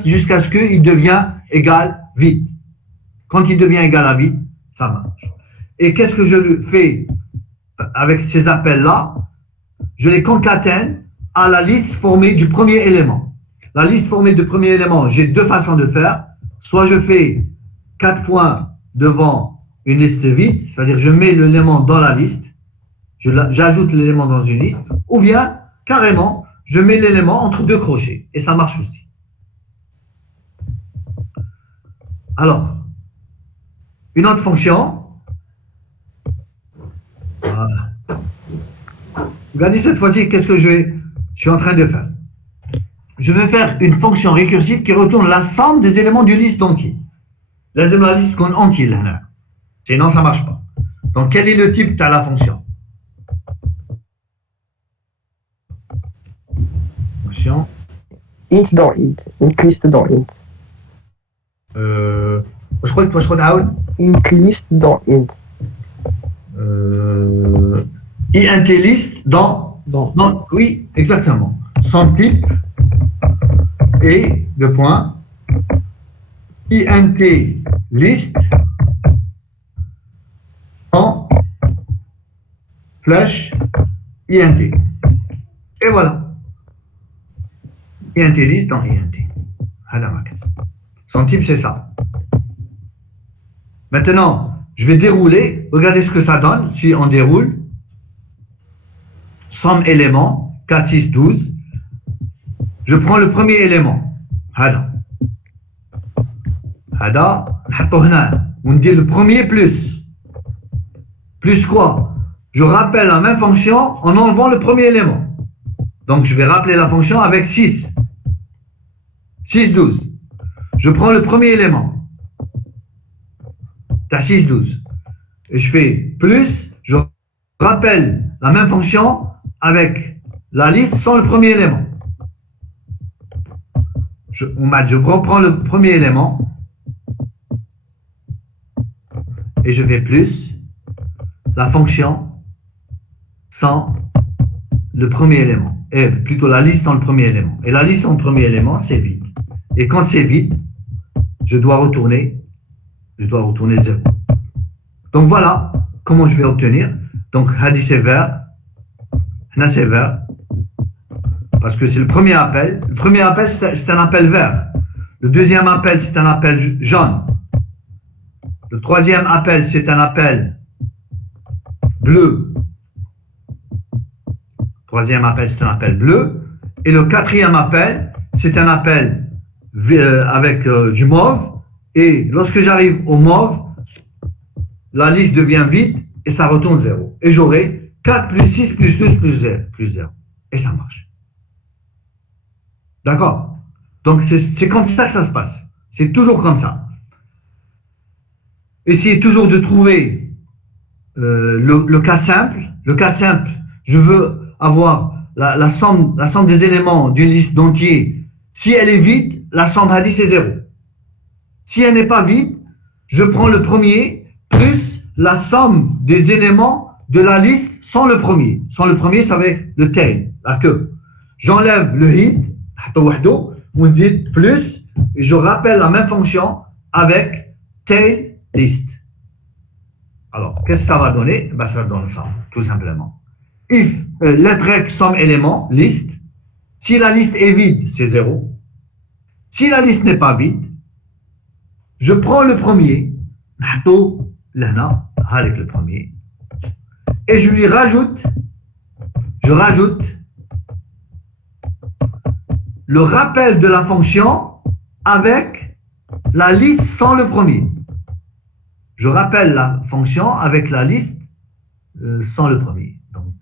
jusqu'à ce qu'il devient égal vide. Quand il devient égal à vide, ça marche. Et qu'est-ce que je fais avec ces appels-là? Je les concatène à la liste formée du premier élément. La liste formée du premier élément, j'ai deux façons de faire. Soit je fais 4 points devant une liste vide, c'est-à-dire je mets l'élément dans la liste, j'ajoute l'élément dans une liste, ou bien carrément, je mets l'élément entre deux crochets, et ça marche aussi. Alors, une autre fonction. Voilà. Regardez cette fois-ci, qu'est-ce que je suis en train de faire. Je vais faire une fonction récursive qui retourne la somme des éléments d'une liste entière. لازم la liste تكون entière هنا. Sinon, ça ne marche pas. Donc, quel est le type de la fonction? Fonction. int dans int. Int list dans int. Je crois que je تعاود. Int list dans int. int list dans. Non, oui, exactement. Son type et le point int list en flash int. Et voilà. int list en int. Son type, c'est ça. Maintenant, je vais dérouler. Regardez ce que ça donne si on déroule. Somme élément, 4, 6, 12. Je prends le premier élément. Hada. Hada, on dit le premier plus. Plus quoi? Je rappelle la même fonction en enlevant le premier élément. Donc, je vais rappeler la fonction avec 6. 6, 12. Je prends le premier élément. T'as 6, 12. Et je fais plus, je rappelle la même fonction avec la liste sans le premier élément. Je reprends le premier élément et je fais plus la fonction sans le premier élément, et plutôt la liste sans le premier élément. Et la liste sans le premier élément, c'est vide. Et quand c'est vide, je dois retourner 0. Donc voilà comment je vais obtenir. Donc, hadi c'est vert, là c'est vert, parce que c'est le premier appel. Le premier appel, c'est un appel vert. Le deuxième appel, c'est un appel jaune. Le troisième appel, c'est un appel bleu. Troisième appel, c'est un appel bleu. Et le quatrième appel, c'est un appel avec du mauve. Et lorsque j'arrive au mauve, la liste devient vide et ça retourne 0. Et j'aurai 4 plus 6 plus 12 plus 0. Et ça marche. D'accord? Donc, c'est comme ça que ça se passe. C'est toujours comme ça. Essayez toujours de trouver le cas simple. Le cas simple, je veux avoir la somme des éléments d'une liste d'entiers, si elle est vide, la somme hadi c'est 0. Si elle n'est pas vide, je prends le premier plus la somme des éléments de la liste sans le premier. Sans le premier, ça va être le tail, la queue. J'enlève le hit, on dit plus, et je rappelle la même fonction avec tail list. Alors, qu'est-ce que ça va donner? Ben, ça donne ça, tout simplement. If lettre X somme élément, liste. Si la liste est vide, c'est 0. Si la liste n'est pas vide, je prends le premier, avec le premier, et je lui rajoute, le rappel de la fonction avec la liste sans le premier. Je rappelle la fonction avec la liste sans le premier. Donc,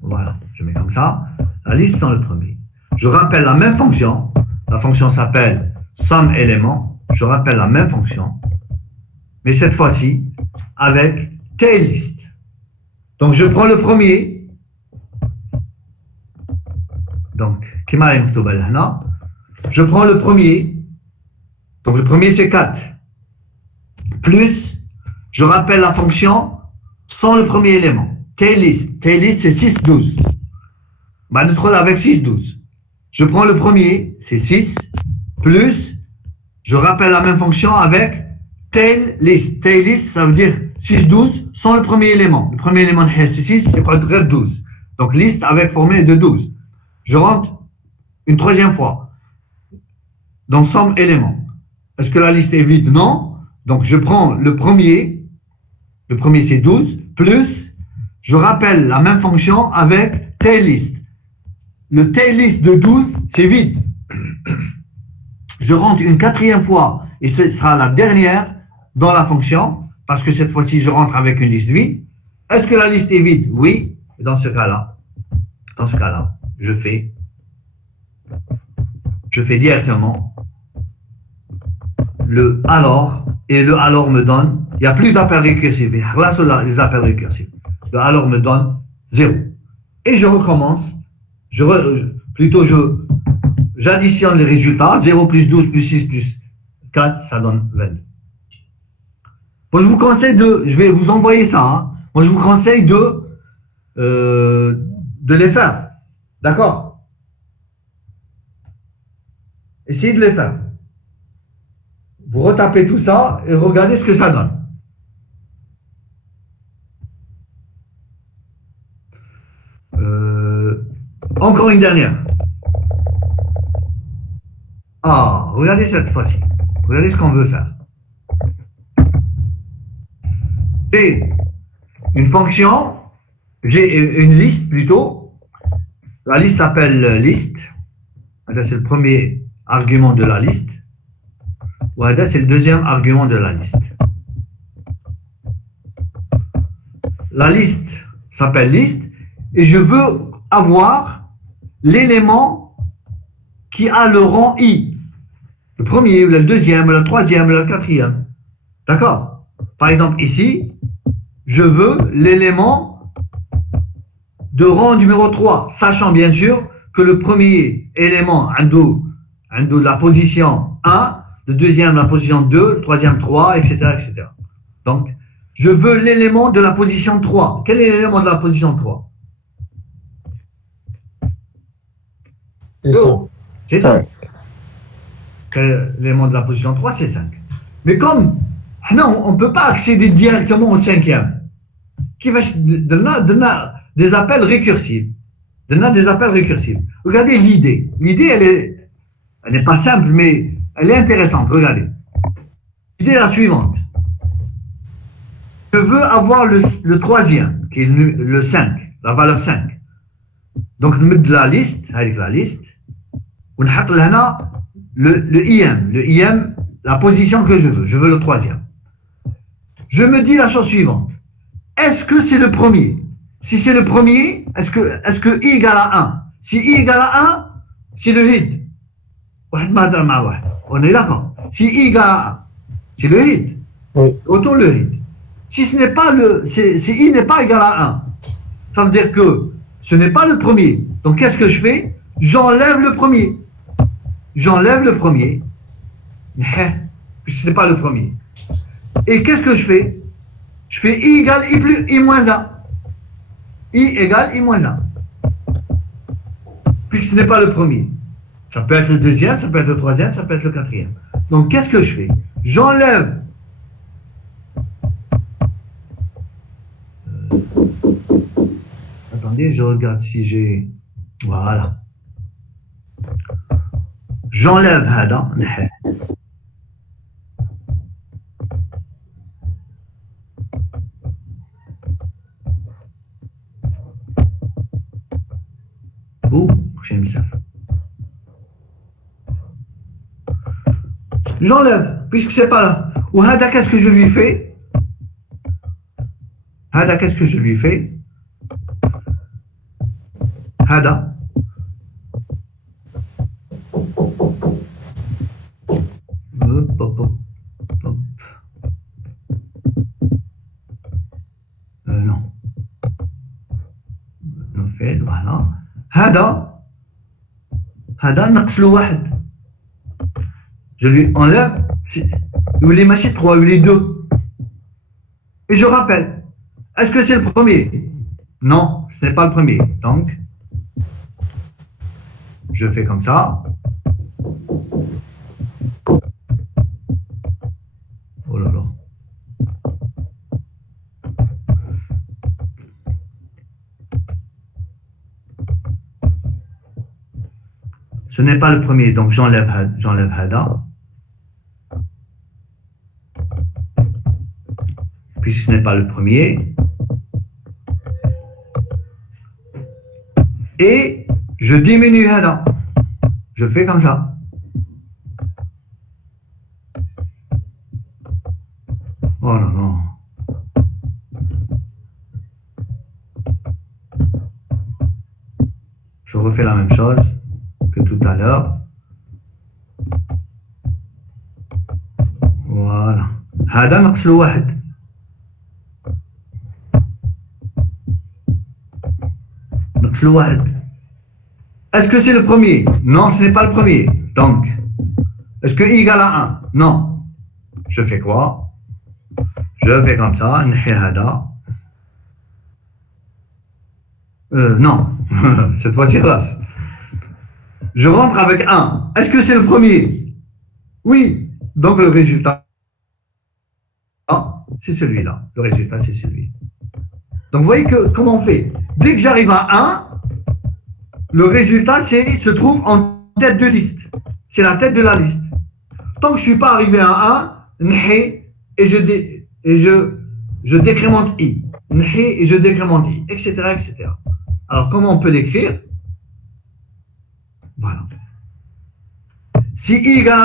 voilà, je mets comme ça, la liste sans le premier. Je rappelle la même fonction, la fonction s'appelle somme élément, je rappelle la même fonction, mais cette fois-ci avec tail list. Donc, je prends le premier, donc, je prends le premier, donc le premier c'est 4, plus, je rappelle la fonction sans le premier élément, tail list c'est 6, 12. Bah, notre avec 6, 12. Je prends le premier, c'est 6, plus, je rappelle la même fonction avec tail list. Tail list, ça veut dire 6, 12 sans le premier élément. Le premier élément c'est 6, il peut être 12. Donc, liste avec formule de 12. Je rentre une troisième fois dans somme élément. Est-ce que la liste est vide? Non. Donc, je prends le premier c'est 12, plus, je rappelle la même fonction avec tail list. Le tail list de 12, c'est vide. Je rentre une quatrième fois, et ce sera la dernière dans la fonction, parce que cette fois-ci, je rentre avec une liste vide. Est-ce que la liste est vide? Oui. Et dans ce cas-là, je fais directement le alors, et le alors me donne, il n'y a plus d'appel récursif, les appels récursifs. Le alors me donne 0. Et je recommence, j'additionne les résultats, 0 plus 12 plus 6 plus 4, ça donne 22. Moi, je vous conseille je vais vous envoyer ça, hein. Moi, je vous conseille de les faire. D'accord? Essayez de les faire. Vous retapez tout ça et regardez ce que ça donne. Encore une dernière. Ah, regardez cette fois-ci. Regardez ce qu'on veut faire. J'ai une fonction, j'ai une liste plutôt. La liste s'appelle liste. C'est le premier argument de la liste. Voilà, c'est le deuxième argument de la liste. La liste s'appelle liste et je veux avoir l'élément qui a le rang i. Le premier, le deuxième, le troisième, le quatrième. D'accord? Par exemple, ici, je veux l'élément de rang numéro 3, sachant bien sûr que le premier élément, de la position 1, le deuxième, la position 2, le troisième, 3, etc., etc. Donc, je veux l'élément de la position 3. Quel est l'élément de la position 3? C'est 5. L'élément de la position 3, c'est 5. Mais comme non, on ne peut pas accéder directement au cinquième, qui va donner des appels récursifs. Regardez l'idée. L'idée, elle n'est pas simple, mais elle est intéressante. Regardez. L'idée est la suivante. Je veux avoir le troisième, qui est le 5, la valeur 5. Donc, je mets de la liste, avec la liste, on a le IM, la position que je veux. Je veux le troisième. Je me dis la chose suivante. Est-ce que c'est le premier? Si c'est le premier, est-ce que I égale à 1? Si I égale à 1, c'est le hit. On est d'accord. Si I égale à 1, c'est le hit. Oui. Autant le hit. Si ce n'est pas si i n'est pas égal à 1, ça veut dire que ce n'est pas le premier. Donc qu'est-ce que je fais? J'enlève le premier. J'enlève le premier. Puisque ce n'est pas le premier. Et qu'est-ce que je fais? Je fais i égale i plus i moins 1. I égale i moins 1. Puisque ce n'est pas le premier. Ça peut être le deuxième, ça peut être le troisième, ça peut être le quatrième. Donc qu'est-ce que je fais? J'enlève attendez, je regarde si j'ai... Voilà. J'enlève هذا. J'enlève, puisque c'est pas là. Ou هذا, qu'est-ce que je lui fais? هذا, qu'est-ce que je lui fais? هذا non. نفعل voilà. هذا نقص له واحد. Je lui enlève, il est machine 3, il est 2. Et je rappelle, est-ce que c'est le premier? Non, ce n'est pas le premier. Donc, je fais comme ça. Oh là là. Ce n'est pas le premier, donc j'enlève Hada. Puisque ce n'est pas le premier. Et je diminue Hada. Je fais comme ça. Oh non, non. Je refais la même chose que tout à l'heure. Voilà. هذا نقص له واحد. نقص له واحد. Est-ce que c'est le premier? Non, ce n'est pas le premier. Donc, est-ce que i égale à 1? Non. Je fais quoi? Je fais comme ça. نحي هذا. Non. Cette fois-ci, classe. Je rentre avec 1. Est-ce que c'est le premier? Oui. Donc le résultat, c'est celui-là. Le résultat, c'est celui. Donc vous voyez que comment on fait? Dès que j'arrive à 1, le résultat se trouve en tête de liste. C'est la tête de la liste. Tant que je ne suis pas arrivé à 1, et je décrémente i. Et je décrémente i, etc., etc. Alors comment on peut l'écrire? Voilà. Si i égale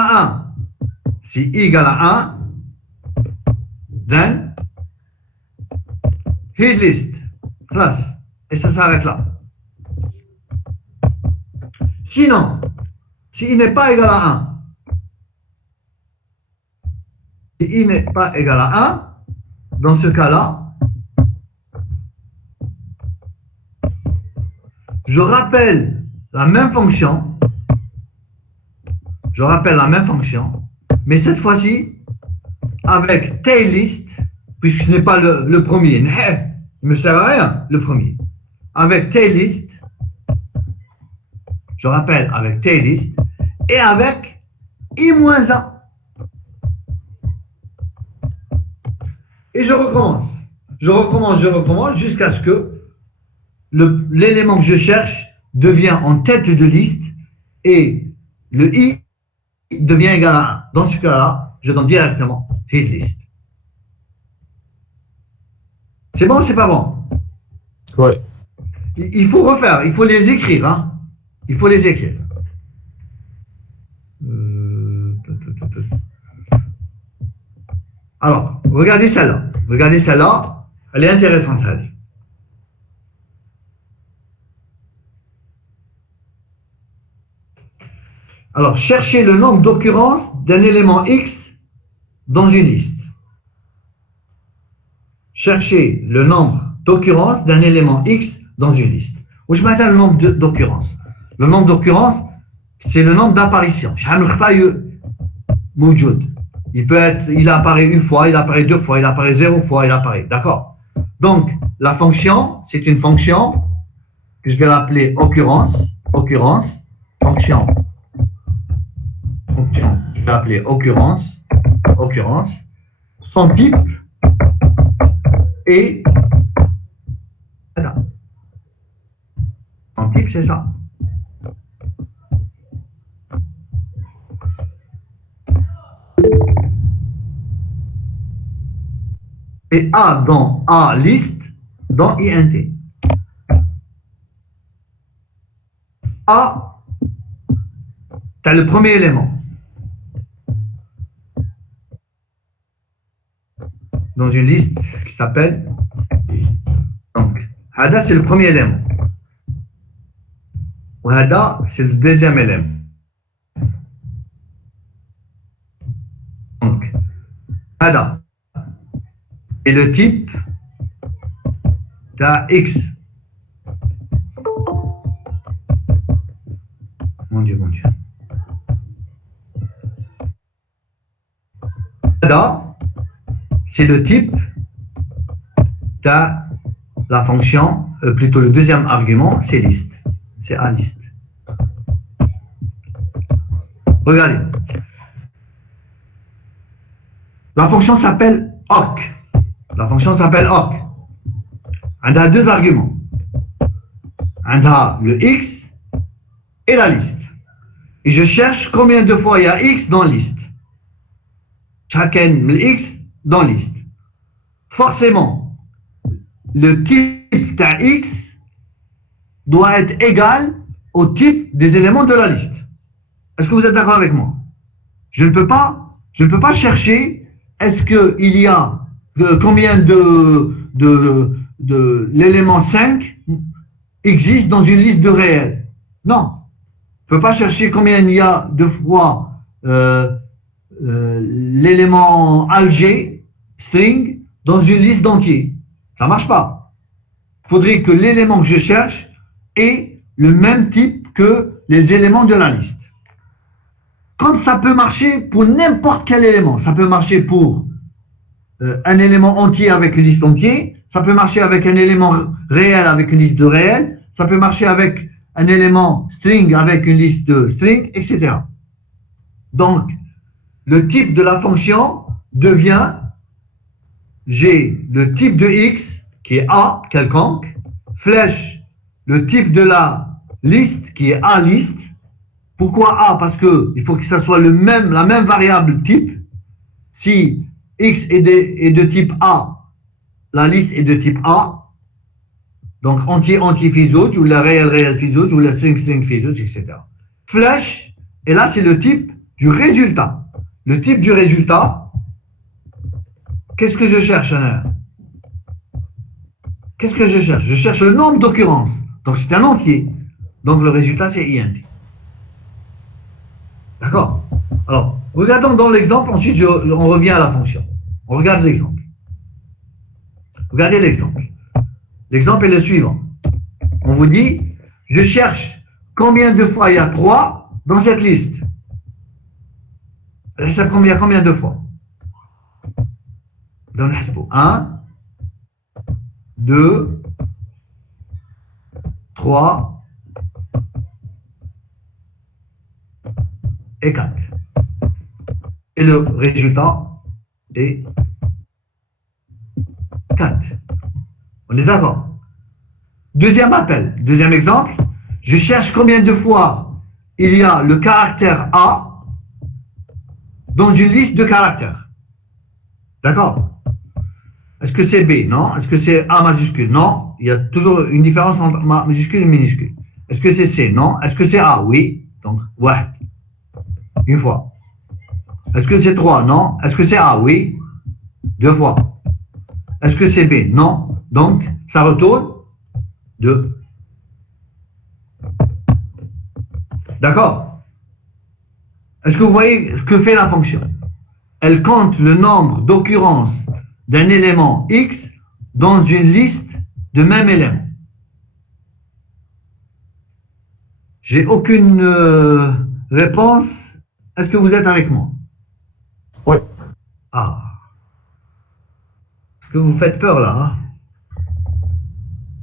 à 1, then head list, classe, et ça s'arrête là. Sinon, si i n'est pas égal à 1, si i n'est pas égal à 1, dans ce cas-là, je rappelle la même fonction, mais cette fois-ci, avec tailList, puisque ce n'est pas le premier, il ne me sert à rien, le premier. Avec tailList, je rappelle avec tailList, et avec i-1. Et je recommence jusqu'à ce que l'élément que je cherche devient en tête de liste et le i devient égal à 1. Dans ce cas-là, je donne directement head list. C'est bon ou c'est pas bon? Oui. Il faut refaire, il faut les écrire. Hein. Il faut les écrire. Alors, regardez celle-là. Elle est intéressante. Alors, cherchez le nombre d'occurrences d'un élément X dans une liste. chercher le nombre d'occurrences d'un élément X dans une liste. Où je m'attends le nombre d'occurrences. Le nombre d'occurrences, c'est le nombre d'apparitions. Il apparaît une fois, il apparaît deux fois, il apparaît 0 fois, il apparaît. D'accord? Donc, la fonction, c'est une fonction que je vais l'appeler occurrence. Fonction. Je vais l'appeler occurrence. Son type est. Voilà. Son type, c'est ça. Et A dans A liste dans INT. A, tu as le premier élément. Dans une liste qui s'appelle liste. Donc, Hada, c'est le premier élément. Ou Hada, c'est le deuxième élément. Donc, Hada est le type d'un X. Mon Dieu. Hada, c'est le type de la fonction, plutôt le deuxième argument, c'est liste. C'est A liste. Regardez. La fonction s'appelle awk. Elle a deux arguments. Elle a le X et la liste. Et je cherche combien de fois il y a X dans liste. Chacun le X dans liste. Forcément, le type d'un X doit être égal au type des éléments de la liste. Est-ce que vous êtes d'accord avec moi? Je ne peux pas chercher est-ce qu'il y a combien de l'élément 5 existe dans une liste de réels. Non. Je ne peux pas chercher combien il y a de fois l'élément alger, string, dans une liste d'entiers. Ça ne marche pas. Il faudrait que l'élément que je cherche ait le même type que les éléments de la liste. Comme ça peut marcher pour n'importe quel élément. Ça peut marcher pour un élément entier avec une liste entière. Ça peut marcher avec un élément réel avec une liste de réels. Ça peut marcher avec un élément string avec une liste de string, etc. Donc, le type de la fonction devient, j'ai le type de X, qui est A quelconque, flèche, le type de la liste, qui est A liste. Pourquoi A? Parce qu'il faut que ça soit la même variable type. Si X est de type A, la liste est de type A. Donc, entier Fizeau, ou la réel Fizeau, ou la string Fizeau, etc. Flèche, et là, c'est le type du résultat. Le type du résultat, qu'est-ce que je cherche, Anna? Qu'est-ce que je cherche? Je cherche le nombre d'occurrences. Donc, c'est un entier. Donc, le résultat, c'est INT. D'accord? Alors, regardons dans l'exemple, ensuite, on revient à la fonction. On regarde l'exemple. Regardez l'exemple. L'exemple est le suivant. On vous dit, je cherche combien de fois il y a 3 dans cette liste. Il y a combien de fois? Dans le hasbo. 1, 2, 3 et 4. Et le résultat est 4. On est d'accord? Deuxième appel, deuxième exemple, je cherche combien de fois il y a le caractère A dans une liste de caractères. D'accord? Est-ce que c'est B? Non. Est-ce que c'est A majuscule? Non. Il y a toujours une différence entre majuscule et minuscule. Est-ce que c'est C? Non. Est-ce que c'est A? Oui. Donc, ouais. Une fois. Est-ce que c'est 3? Non. Est-ce que c'est A? Oui. 2 fois. Est-ce que c'est B? Non. Donc, ça retourne 2. D'accord? Est-ce que vous voyez ce que fait la fonction? Elle compte le nombre d'occurrences d'un élément X dans une liste de même élément. J'ai aucune réponse. Est-ce que vous êtes avec moi? Oui. Ah. Est-ce que vous faites peur là, hein?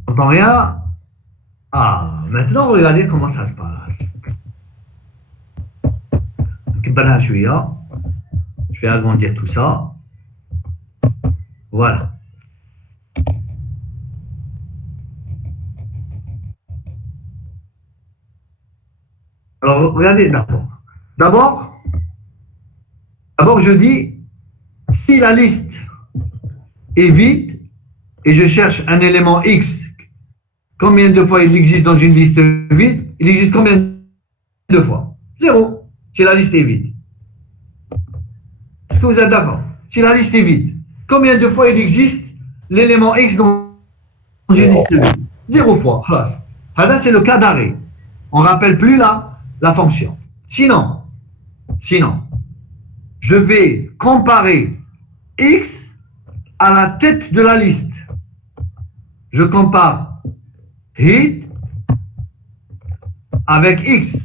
On n'entend rien? Ah, maintenant regardez comment ça se passe. Je vais agrandir tout ça. Voilà. Alors, regardez d'abord. D'abord, je dis, si la liste est vide et je cherche un élément X, combien de fois il existe dans une liste vide? Il existe combien de fois? 0, si la liste est vide. Est-ce que vous êtes d'accord? Si la liste est vide, combien de fois il existe l'élément X dans une liste vide? 0 fois. Là, c'est le cas d'arrêt. On ne rappelle plus la fonction. Sinon, je vais comparer X à la tête de la liste. Je compare hit avec X.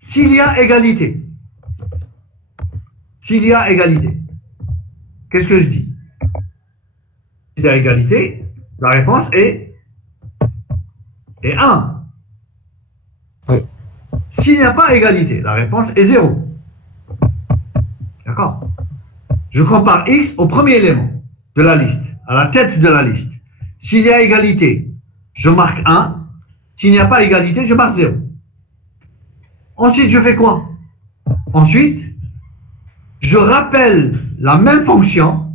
S'il y a égalité, qu'est-ce que je dis? S'il y a égalité, la réponse est 1. Oui. S'il n'y a pas égalité, la réponse est 0. D'accord? Je compare X au premier élément de la liste, à la tête de la liste. S'il y a égalité, je marque 1. S'il n'y a pas égalité, je marque 0. Ensuite, je fais quoi? Ensuite, je rappelle la même fonction,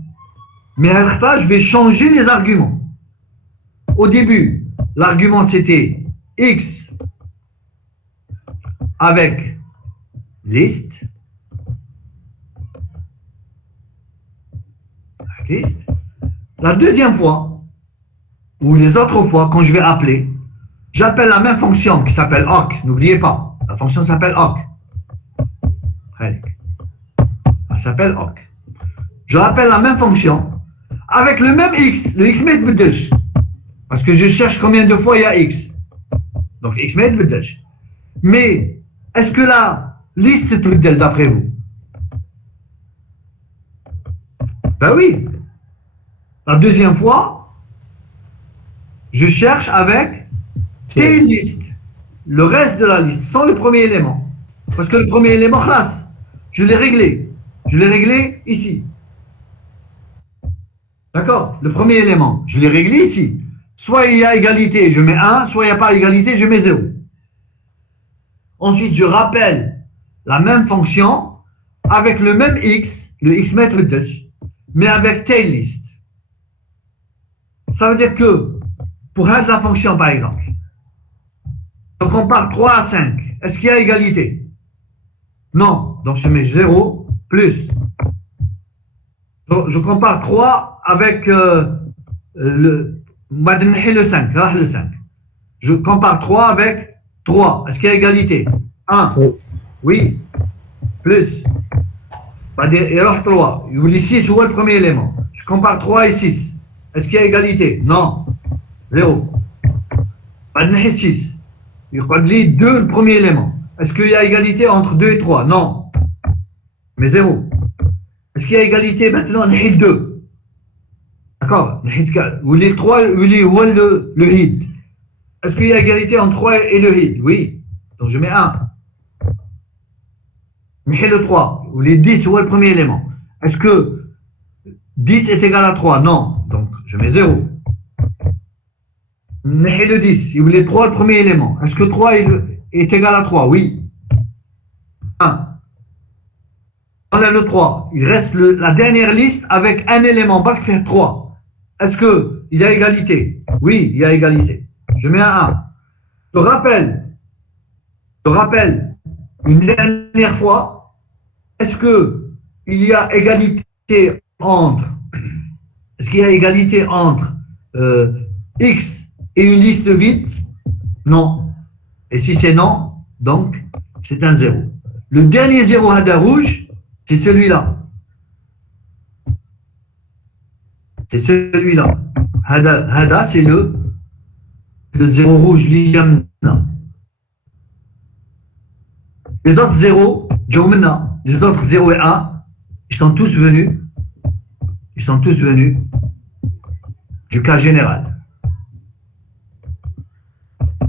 mais à la fin, je vais changer les arguments. Au début, l'argument c'était X avec liste. La deuxième fois, ou les autres fois, quand je vais appeler, j'appelle la même fonction qui s'appelle awk. N'oubliez pas, la fonction s'appelle awk. Elle s'appelle awk. Je rappelle la même fonction avec le même x, le x met parce que je cherche combien de fois il y a x. Donc x met. Mais est-ce que la liste est tbdel d'après vous? Ben oui. La deuxième fois, je cherche avec T liste, le reste de la liste, sans le premier élément. Parce que le premier élément, classe, je l'ai réglé. Je l'ai réglé ici. D'accord? Le premier élément, je l'ai réglé ici. Soit il y a égalité, je mets 1, soit il n'y a pas égalité, je mets 0. Ensuite, je rappelle la même fonction avec le même x, le x mètre mais avec tail list. Ça veut dire que, pour la fonction par exemple, je compare 3 à 5, est-ce qu'il y a égalité? Non, donc je mets 0 plus. Je compare 3 avec le 5. Je compare 3 avec 3. Est-ce qu'il y a égalité? 1. Oui. Plus. Il 3. Il y a 6 ou le premier élément. Je compare 3 et 6. Est-ce qu'il y a égalité? Non. 0. 6. Il y a 2 le premier élément. Est-ce qu'il y a égalité entre 2 et 3? Non. Mais 0. Est-ce qu'il y a égalité maintenant? On a 2. D'accord? Ou les 3, ou le hit. Est-ce qu'il y a égalité entre 3 et le hit? Oui. Donc je mets 1. Mais le 3, ou les 10, ou le premier élément. Est-ce que 10 est égal à 3? Non. Donc je mets 0. Mais le 10, ou les 3, le premier élément. Est-ce que 3 est égal à 3? Oui. 1. Enlève le 3. Il reste la dernière liste avec un élément. Bac faire 3. Est-ce qu'il y a égalité? Oui, il y a égalité. Je mets un 1. Je rappelle une dernière fois. Est-ce qu'il y a égalité entre X et une liste vide? Non. Et si c'est non, donc c'est un 0. Le dernier 0 à rouge, c'est celui-là. C'est celui-là. Hada, c'est le zéro rouge, l'Ijamna. Les autres zéros, Jomna, les autres 0 et 1, ils sont tous venus du cas général. Vous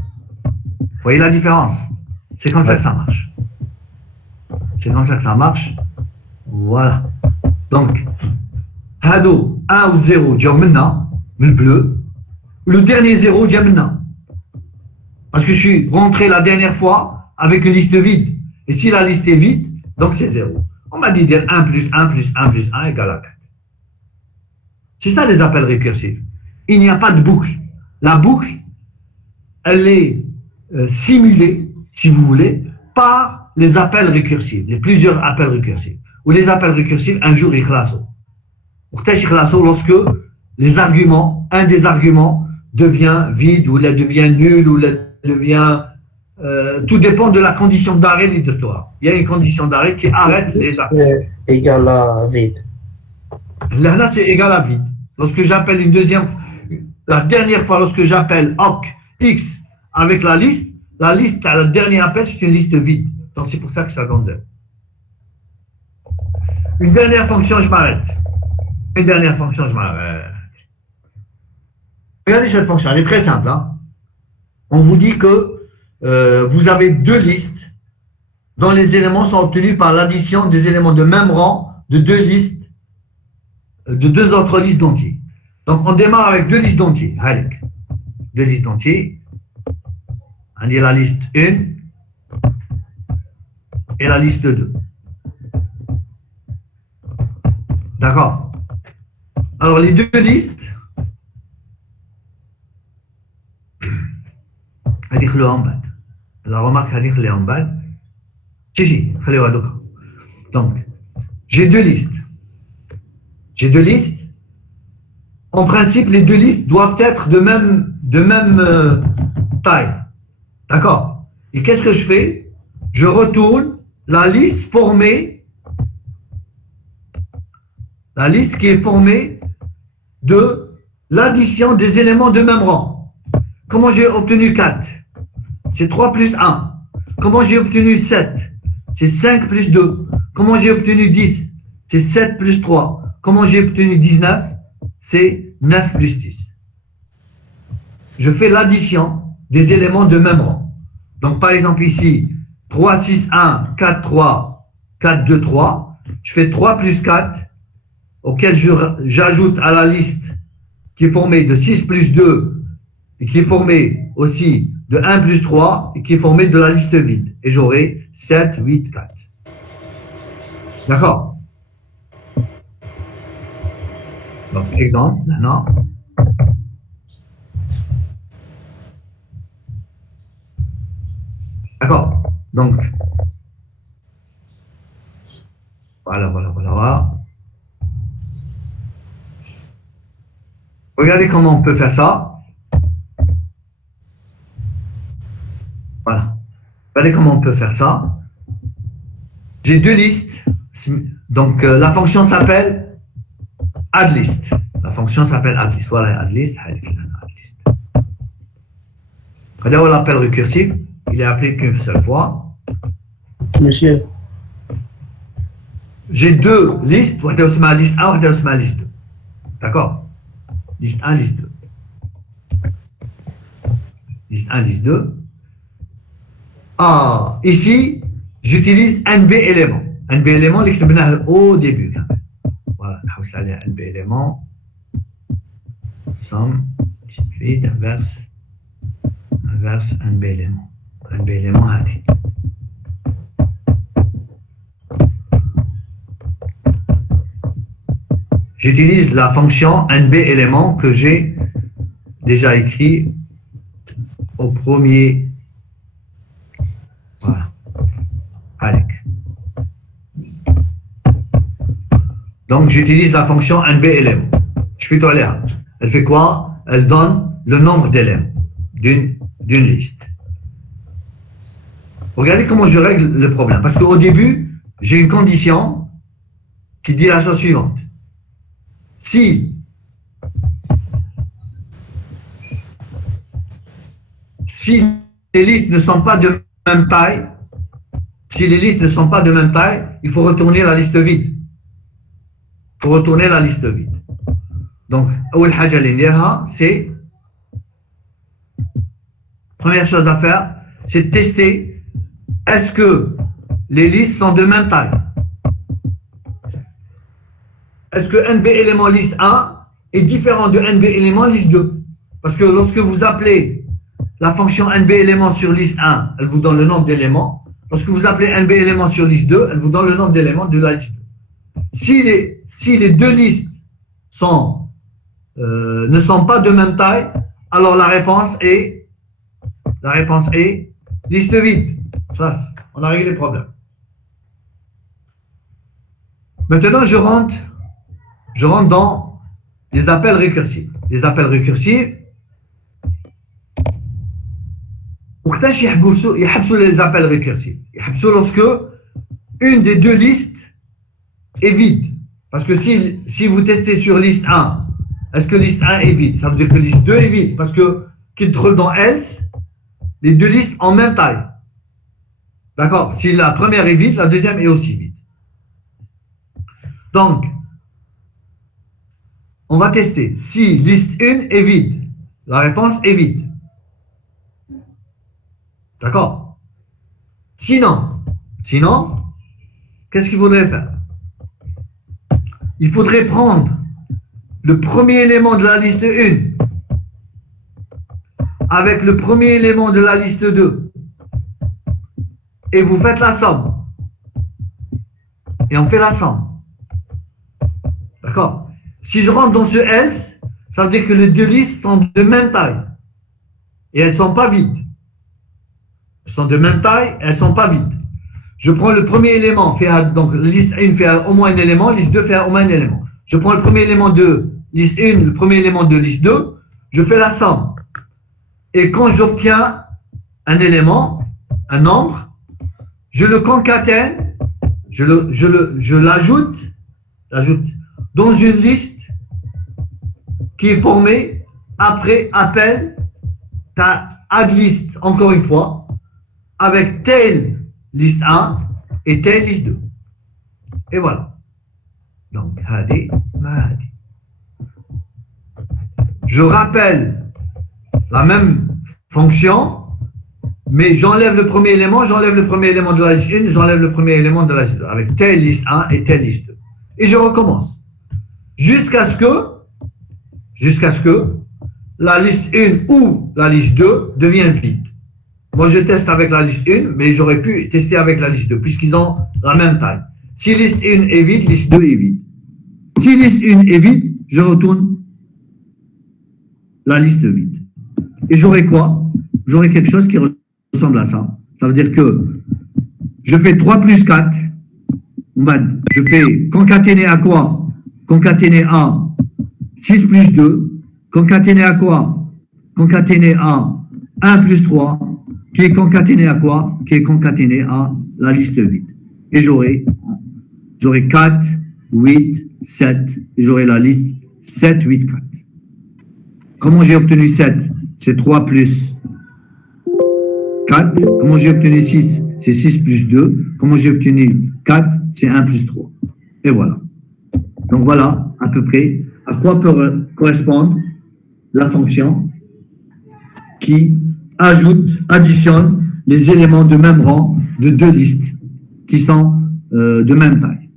voyez la différence? C'est comme ça que ça marche. C'est comme ça que ça marche. Voilà. Donc, Hado, 1 ou 0, Jomna, le bleu. Le dernier 0, Jomna. Parce que je suis rentré la dernière fois avec une liste vide. Et si la liste est vide, donc c'est 0. On m'a dit dire 1 plus 1 plus 1 plus 1 égale à 4. C'est ça les appels récursifs. Il n'y a pas de boucle. La boucle, elle est simulée, si vous voulez, par les appels récursifs, les plusieurs appels récursifs. Ou les appels récursifs, un jour, ils classent. Lorsque les arguments, un des arguments devient vide, ou il devient nul, ou il devient... tout dépend de la condition d'arrêt libratoire. Il y a une condition d'arrêt qui arrête les appels. C'est égal à vide. Là, c'est égal à vide. Lorsque j'appelle la dernière fois, lorsque j'appelle OC X avec la liste à la dernière appel, c'est une liste vide. Donc, c'est pour ça que ça donne 0. Une dernière fonction, je m'arrête. Regardez cette fonction, elle est très simple. Hein. On vous dit que vous avez deux listes dont les éléments sont obtenus par l'addition des éléments de même rang de deux autres listes d'entiers. Donc, on démarre avec deux listes d'entiers. Deux listes d'entiers. On dit la liste 1 et la liste 2. D'accord? Alors, les deux listes, la remarque est en bas. Donc, j'ai deux listes. En principe, les deux listes doivent être de même taille. D'accord? Et qu'est-ce que je fais? Je retourne la liste qui est formée de l'addition des éléments de même rang. Comment j'ai obtenu 4? C'est 3 plus 1. Comment j'ai obtenu 7? C'est 5 plus 2. Comment j'ai obtenu 10? C'est 7 plus 3. Comment j'ai obtenu 19? C'est 9 plus 10. Je fais l'addition des éléments de même rang. Donc, par exemple, ici, 3, 6, 1, 4, 3, 4, 2, 3. Je fais 3 plus 4, auquel j'ajoute à la liste qui est formée de 6 plus 2, et qui est formée aussi de 1 plus 3, et qui est formée de la liste vide. Et j'aurai 7, 8, 4. D'accord? Donc, exemple, maintenant. D'accord? Donc, voilà. Regardez comment on peut faire ça. Voilà. Regardez comment on peut faire ça. J'ai deux listes. Donc, la fonction s'appelle addList. Voilà, addList. Regardez l'appel récursif. Il est appelé qu'une seule fois. Monsieur. J'ai deux listes. Liste 1, liste 2. D'accord? Liste 1, liste 2. Liste 1, liste 2. Ah, ici, j'utilise NB élément. NB élément, l'écriture au début. Voilà, NB élément. Somme, vide, inverse, NB élément. NB élément, allez. J'utilise la fonction NB élément que j'ai déjà écrit au premier. Voilà. Allez. Donc, j'utilise la fonction NB élément. Je fais tolérer. Elle fait quoi? Elle donne le nombre d'éléments d'une liste. Regardez comment je règle le problème. Parce qu'au début, j'ai une condition qui dit la chose suivante. Si si les listes ne sont pas de même taille, si les listes ne sont pas de même taille, il faut retourner la liste vide. Il faut retourner la liste vide. Donc, c'est première chose à faire, c'est de tester est-ce que les listes sont de même taille. Est-ce que NB élément liste 1 est différent de NB élément liste 2? Parce que lorsque vous appelez la fonction NB élément sur liste 1, elle vous donne le nombre d'éléments. Lorsque vous appelez NB élément sur liste 2, elle vous donne le nombre d'éléments de la liste 2. Si les deux listes ne sont pas de même taille, alors la réponse est liste vide. Ça, on a réglé le problème. Maintenant, je rentre dans les appels récursifs. Les appels récursifs, وقتاش يحبسوا les appels récursifs. يحبسوا lorsque une des deux listes est vide. Parce que si vous testez sur liste 1, est-ce que liste 1 est vide? Ça veut dire que liste 2 est vide. Parce que qu'il trouve dans else, les deux listes en même taille. D'accord? Si la première est vide, la deuxième est aussi vide. Donc, on va tester. Si liste 1 est vide, la réponse est vide. D'accord? Sinon, qu'est-ce qu'il faudrait faire? Il faudrait prendre le premier élément de la liste 1 avec le premier élément de la liste 2 et vous faites la somme. Et on fait la somme. D'accord? Si je rentre dans ce else, ça veut dire que les deux listes sont de même taille. Et elles ne sont pas vides. Elles sont de même taille, elles ne sont pas vides. Je prends le premier élément, donc liste 1 fait au moins un élément, liste 2 fait au moins un élément. Je prends le premier élément de liste 1, le premier élément de liste 2, je fais la somme. Et quand j'obtiens un élément, un nombre, je le concatène, je l'ajoute dans une liste qui est formée après appel add list, encore une fois, avec telle liste 1 et telle liste 2. Et voilà. Donc, hadi, mahadi. Je rappelle la même fonction, mais j'enlève le premier élément de la liste 1, j'enlève le premier élément de la liste 2, avec telle liste 1 et telle liste 2. Et je recommence. Jusqu'à ce que la liste 1 ou la liste 2 devienne vide. Moi, je teste avec la liste 1, mais j'aurais pu tester avec la liste 2, puisqu'ils ont la même taille. Si liste 1 est vide, liste 2 est vide. Si liste 1 est vide, je retourne la liste vide. Et j'aurai quoi? J'aurai quelque chose qui ressemble à ça. Ça veut dire que je fais 3 plus 4. Je fais concaténer à quoi? Concaténer à 6 plus 2. Concaténer à quoi? Concaténer à 1 plus 3. Qui est concaténé à quoi? Qui est concaténé à la liste vide. Et j'aurai 4, 8, 7. Et j'aurai la liste 7, 8, 4. Comment j'ai obtenu 7? C'est 3 plus 4. Comment j'ai obtenu 6? C'est 6 plus 2. Comment j'ai obtenu 4? C'est 1 plus 3. Et voilà. Donc voilà à peu près à quoi peut correspondre la fonction qui additionne les éléments de même rang de deux listes qui sont de même taille.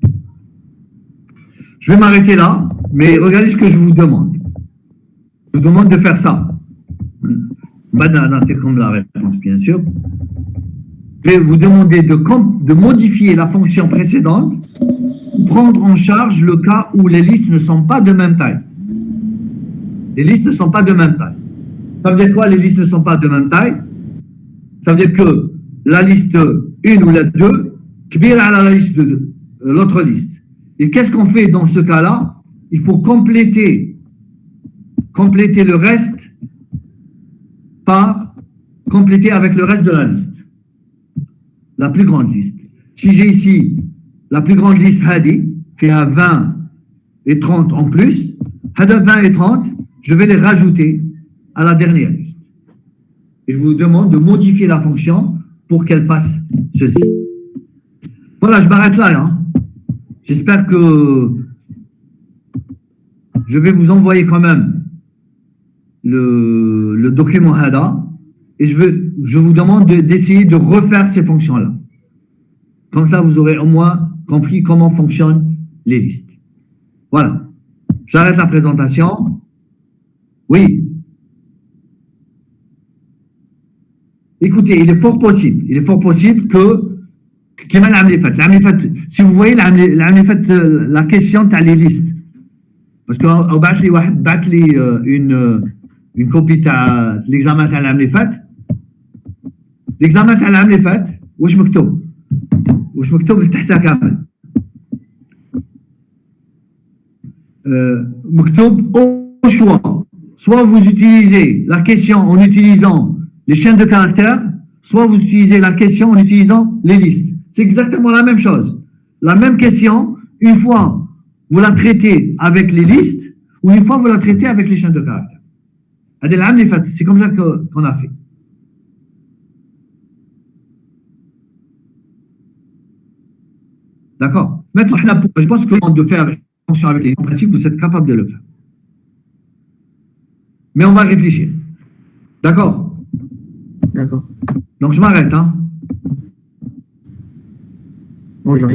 Je vais m'arrêter là, mais regardez ce que je vous demande. Je vous demande de faire ça. C'est comme la réponse, bien sûr. Je vais vous demander de modifier la fonction précédente pour prendre en charge le cas où les listes ne sont pas de même taille. Les listes ne sont pas de même taille. Ça veut dire quoi, les listes ne sont pas de même taille? Ça veut dire que la liste 1 ou la 2, kbira à la liste de l'autre liste. Et qu'est-ce qu'on fait dans ce cas-là? Il faut compléter le reste compléter avec le reste de la liste. La plus grande liste. Si j'ai ici la plus grande liste Hadi, qui a 20 et 30 en plus, Hada 20 et 30, je vais les rajouter à la dernière liste. et je vous demande de modifier la fonction pour qu'elle fasse ceci. Voilà, je m'arrête là. Hein. J'espère que je vais vous envoyer quand même le document HADA et je vous demande d'essayer de refaire ces fonctions-là. Comme ça, vous aurez au moins compris comment fonctionnent les listes. Voilà. J'arrête la présentation. Oui. Écoutez, il est fort possible que si vous voyez la question, tu as les listes. Parce qu'on bat une copie de l'examen de l'année faite. L'examen de l'année faite, où je m'octobre. Où je m'octobre le تحت كامل. M'octobre au choix. Soit vous utilisez la question en utilisant les chaînes de caractères, soit vous utilisez la question en utilisant les listes. C'est exactement la même chose. La même question, une fois vous la traitez avec les listes, ou une fois vous la traitez avec les chaînes de caractères. C'est comme ça qu'on a fait. D'accord. Maintenant, je pense que de faire attention avec les principes, vous êtes capable de le faire. Mais on va réfléchir. D'accord. D'accord. Donc je m'arrête. Hein. Bonjour.